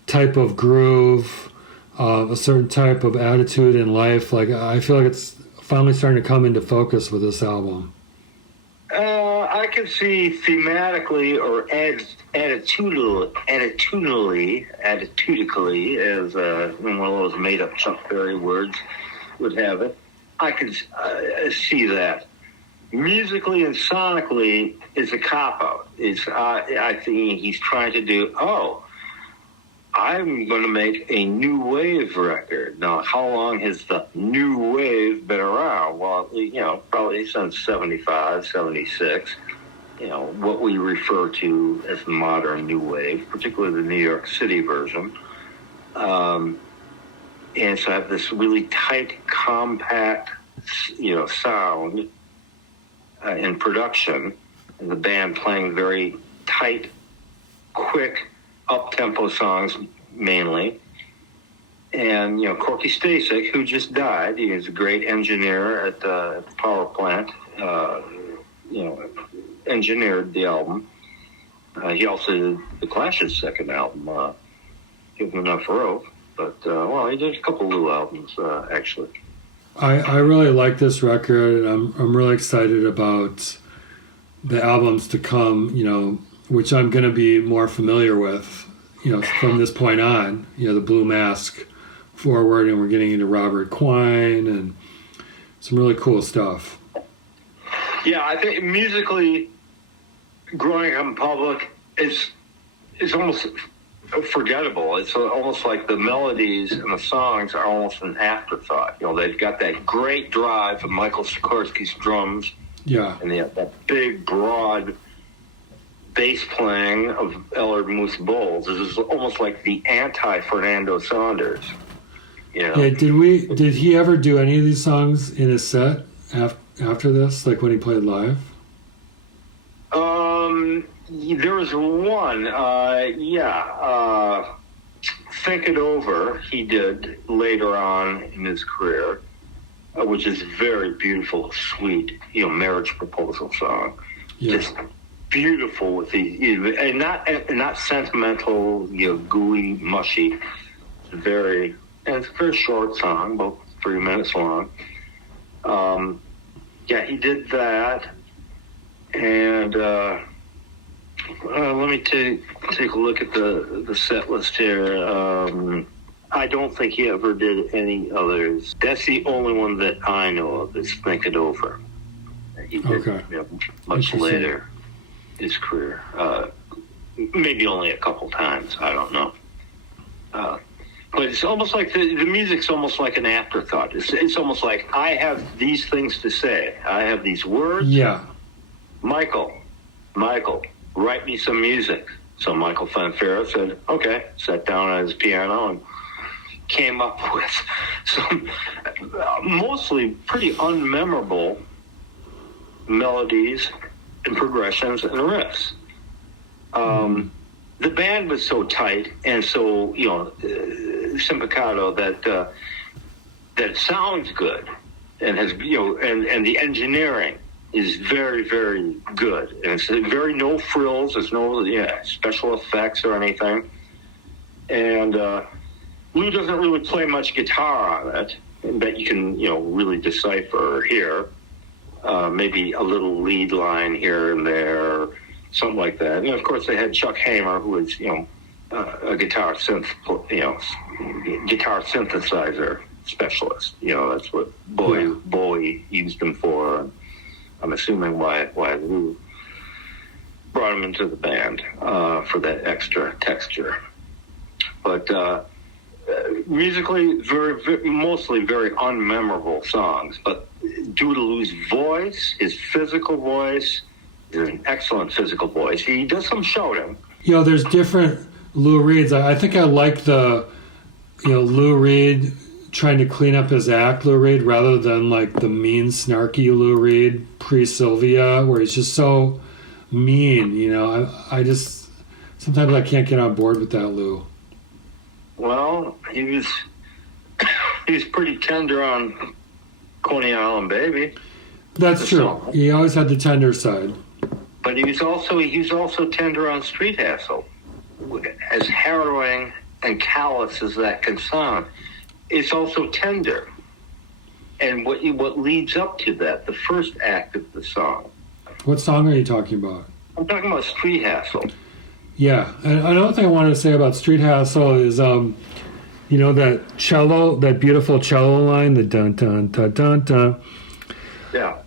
type of groove, a certain type of attitude in life. Like, I feel like it's finally starting to come into focus with this album. I can see thematically or attitudinally, as one of those made-up Chuck Berry words would have it. I could see that. Musically and sonically, it's a cop-out. I think he's trying to do, I'm going to make a new wave record. Now, how long has the new wave been around? Well, probably since 75, 76. What we refer to as the modern new wave, particularly the New York City version. And so I have this really tight, compact, sound in production, and the band playing very tight, quick, up-tempo songs mainly. And, Corky Stasek, who just died, he was a great engineer at the power plant, engineered the album. He also did the Clash's second album, Give Him Enough Rope. But, he did a couple Lou albums, actually. I really like this record. I'm really excited about the albums to come, which I'm going to be more familiar with, from this point on, the Blue Mask forward, and we're getting into Robert Quine and some really cool stuff. Yeah, I think musically, Growing Up in Public is almost forgettable. It's almost like the melodies and the songs are almost an afterthought. They've got that great drive of Michael Sikorsky's drums. Yeah. And they have that big, broad bass playing of Ellard Moose Bowles. This is almost like the anti-Fernando Saunders. Yeah, did he ever do any of these songs in his set after this, like when he played live? There was one, Think It Over, he did later on in his career, which is a very beautiful, sweet, marriage proposal song. Yeah. Just beautiful with the, and not sentimental, gooey, mushy. It's a very short song, about 3 minutes long. He did that, and let me take a look at the set list here. I don't think he ever did any others. That's the only one that I know of, is Think It Over. He did much later in his career. Maybe only a couple times, I don't know. But it's almost like the music's almost like an afterthought. It's almost like, I have these things to say. I have these words. Yeah. Michael, write me some music. So Michael Fanfara said, okay, sat down at his piano and came up with some mostly pretty unmemorable melodies and progressions and riffs. The band was so tight and so, simpatico that it sounds good, and has, and the engineering is very, very good, and it's very no frills. There's no special effects or anything. And Lou doesn't really play much guitar on it that you can, really decipher or hear. Maybe a little lead line here and there, something like that. And of course, they had Chuck Hamer, who was, a guitar synthesizer specialist. That's what Bowie used him for. I'm assuming why Lou brought him into the band for that extra texture. But musically, mostly very unmemorable songs. But due to Lou's voice, his physical voice, he's an excellent physical voice. He does some shouting. There's different Lou Reeds. I think I like the, Lou Reed trying to clean up his act, Lou Reed, rather than like the mean, snarky Lou Reed pre-Sylvia, where he's just so mean. I just sometimes I can't get on board with that Lou. Well, he was pretty tender on Coney Island Baby. That's true. Song. He always had the tender side. But he was also tender on Street Hassle. As harrowing and callous as that can sound, it's also tender. And what leads up to that, the first act of the song. What song are you talking about? I'm talking about Street Hassle. Yeah, and another thing I wanted to say about Street Hassle is, that cello, that beautiful cello line, the dun dun dun dun dun. Yeah.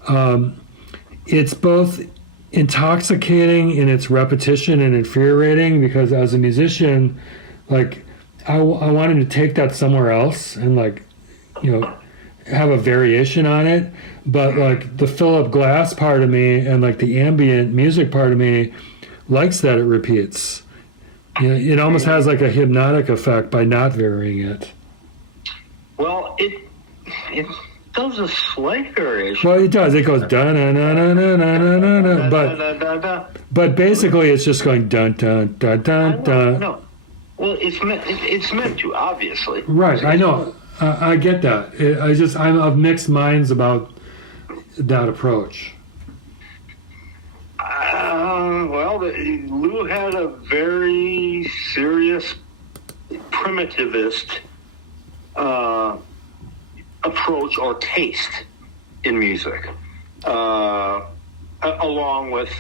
It's both intoxicating in its repetition and infuriating, because as a musician, like I wanted to take that somewhere else and have a variation on it, but like the Philip Glass part of me and like the ambient music part of me likes that it repeats. It almost has like a hypnotic effect by not varying it. Well, it does a slight variation. Well, it does. It goes dun dun dun dun dun dun dun dun, but basically it's just going dun dun dun dun dun. No. Well, it's meant to, obviously. Right, I know. I get that. I'm of mixed minds about that approach. Lou had a very serious primitivist approach or taste in music, along with,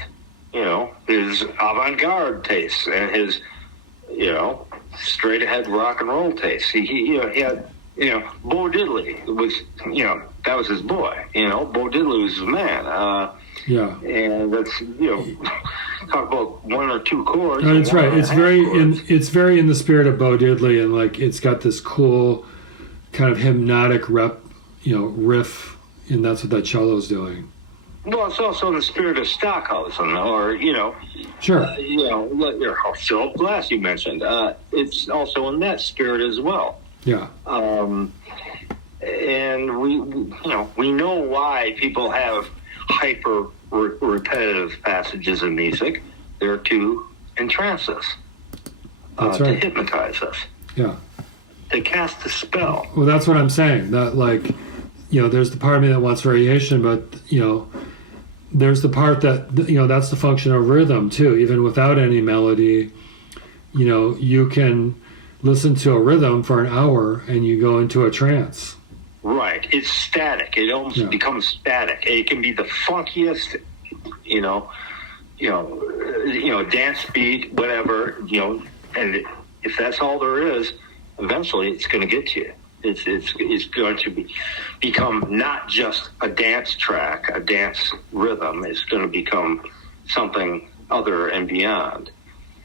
his avant-garde tastes and his, straight-ahead rock and roll tastes. He had, Bo Diddley was, that was his boy. Bo Diddley was his man. Yeah. And that's, talk about one or two chords. No, that's right. It's very in the spirit of Bo Diddley, and like it's got this cool kind of hypnotic riff, and that's what that cello's doing. Well, it's also in the spirit of Stockhausen, or sure. Philip Glass you mentioned. It's also in that spirit as well. Yeah. And we know why people have hyper repetitive passages in music. They're to entrance us, That's right. to hypnotize us. Yeah. They cast a spell. Well, that's what I'm saying. That there's the part of me that wants variation, but there's the part that that's the function of rhythm too. Even without any melody, you can listen to a rhythm for an hour and you go into a trance. Right. It's static. It almost becomes static. It can be the funkiest, dance beat, whatever, and if that's all there is, eventually it's going to get to you. It's going to become not just a dance track, a dance rhythm. It's going to become something other and beyond,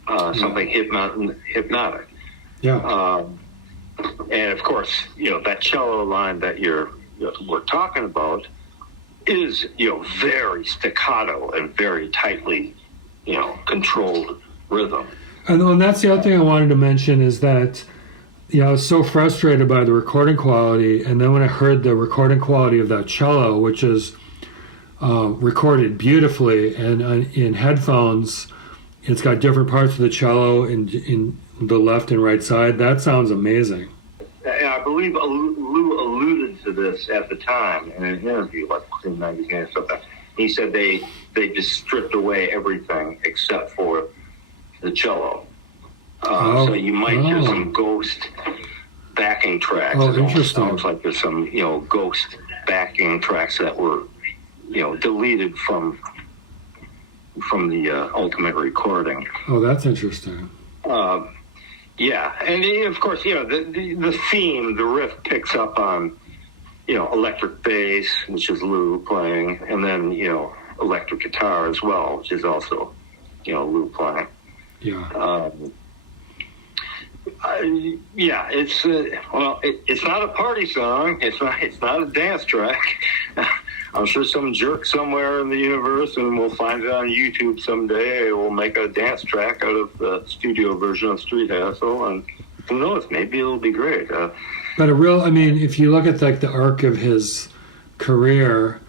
something hypnotic. Yeah. And of course, that cello line that we're talking about is, very staccato and very tightly, controlled rhythm. And that's the other thing I wanted to mention is that, I was so frustrated by the recording quality, and then when I heard the recording quality of that cello, which is recorded beautifully, and in headphones, it's got different parts of the cello in the left and right side. That sounds amazing. I believe Lou alluded to this at the time in an interview, like in magazine or something. He said they just stripped away everything except for the cello. So you might hear some ghost backing tracks. Oh, it interesting. Sounds like there's some, ghost backing tracks that were, deleted from the ultimate recording. Oh, that's interesting. Yeah, and of course, the theme, the riff picks up on, electric bass, which is Lou playing, and then, electric guitar as well, which is also, Lou playing. Yeah. It's not a party song. It's not a dance track. I'm sure some jerk somewhere in the universe, and we'll find it on YouTube someday, will make a dance track out of the studio version of Street Hassle, and who knows, maybe it'll be great. But if you look at like the arc of his career,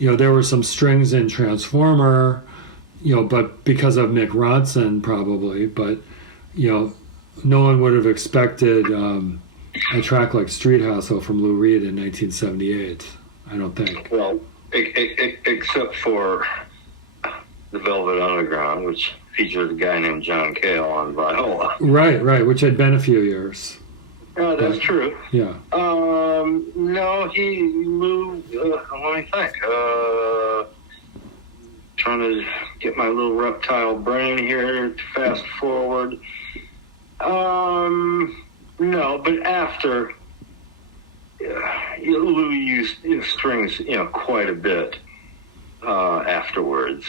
there were some strings in Transformer, but because of Mick Ronson probably, but, no one would have expected a track like Street Hassle from Lou Reed in 1978, I don't think. Well, except for the Velvet Underground, which featured a guy named John Cale on viola. Right, which had been a few years. That's true. Yeah. No, he moved. Let me think. Trying to get my little reptile brain here to fast forward. No, but after Lou used strings, quite a bit afterwards.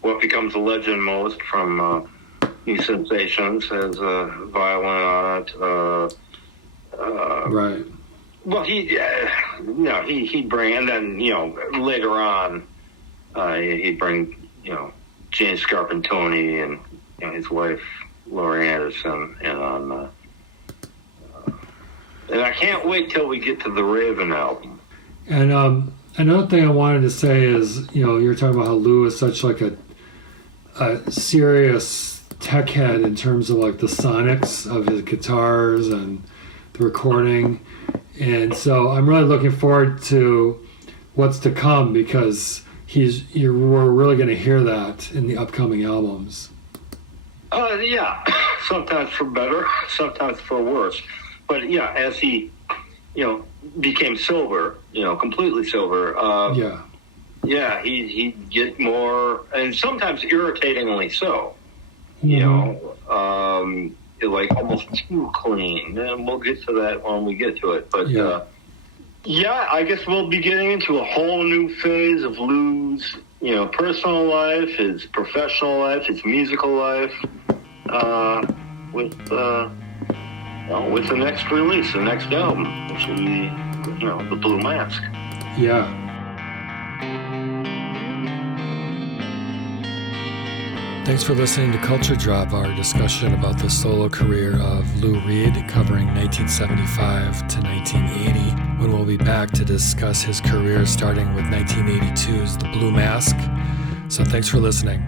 What becomes a legend most from New Sensations has a violin on it. Right. Well, he'd bring, and then later on, he'd bring James Scarpantoni and his wife Laurie Anderson, and I can't wait till we get to the Raven album. And another thing I wanted to say is, you're talking about how Lou is such like a serious tech head in terms of like the sonics of his guitars and the recording. And so I'm really looking forward to what's to come, because we're really going to hear that in the upcoming albums. Yeah, sometimes for better, sometimes for worse. But yeah, as he, became sober, completely sober. Yeah, he'd get more, and sometimes irritatingly so. Mm-hmm. Like almost too clean, and we'll get to that when we get to it. But I guess we'll be getting into a whole new phase of Lou's, personal life, his professional life, his musical life, with the next release, the next album, which will be, the Blue Mask. Yeah. Thanks for listening to Culture Drop, our discussion about the solo career of Lou Reed, covering 1975 to 1980, when we'll be back to discuss his career starting with 1982's The Blue Mask. So thanks for listening.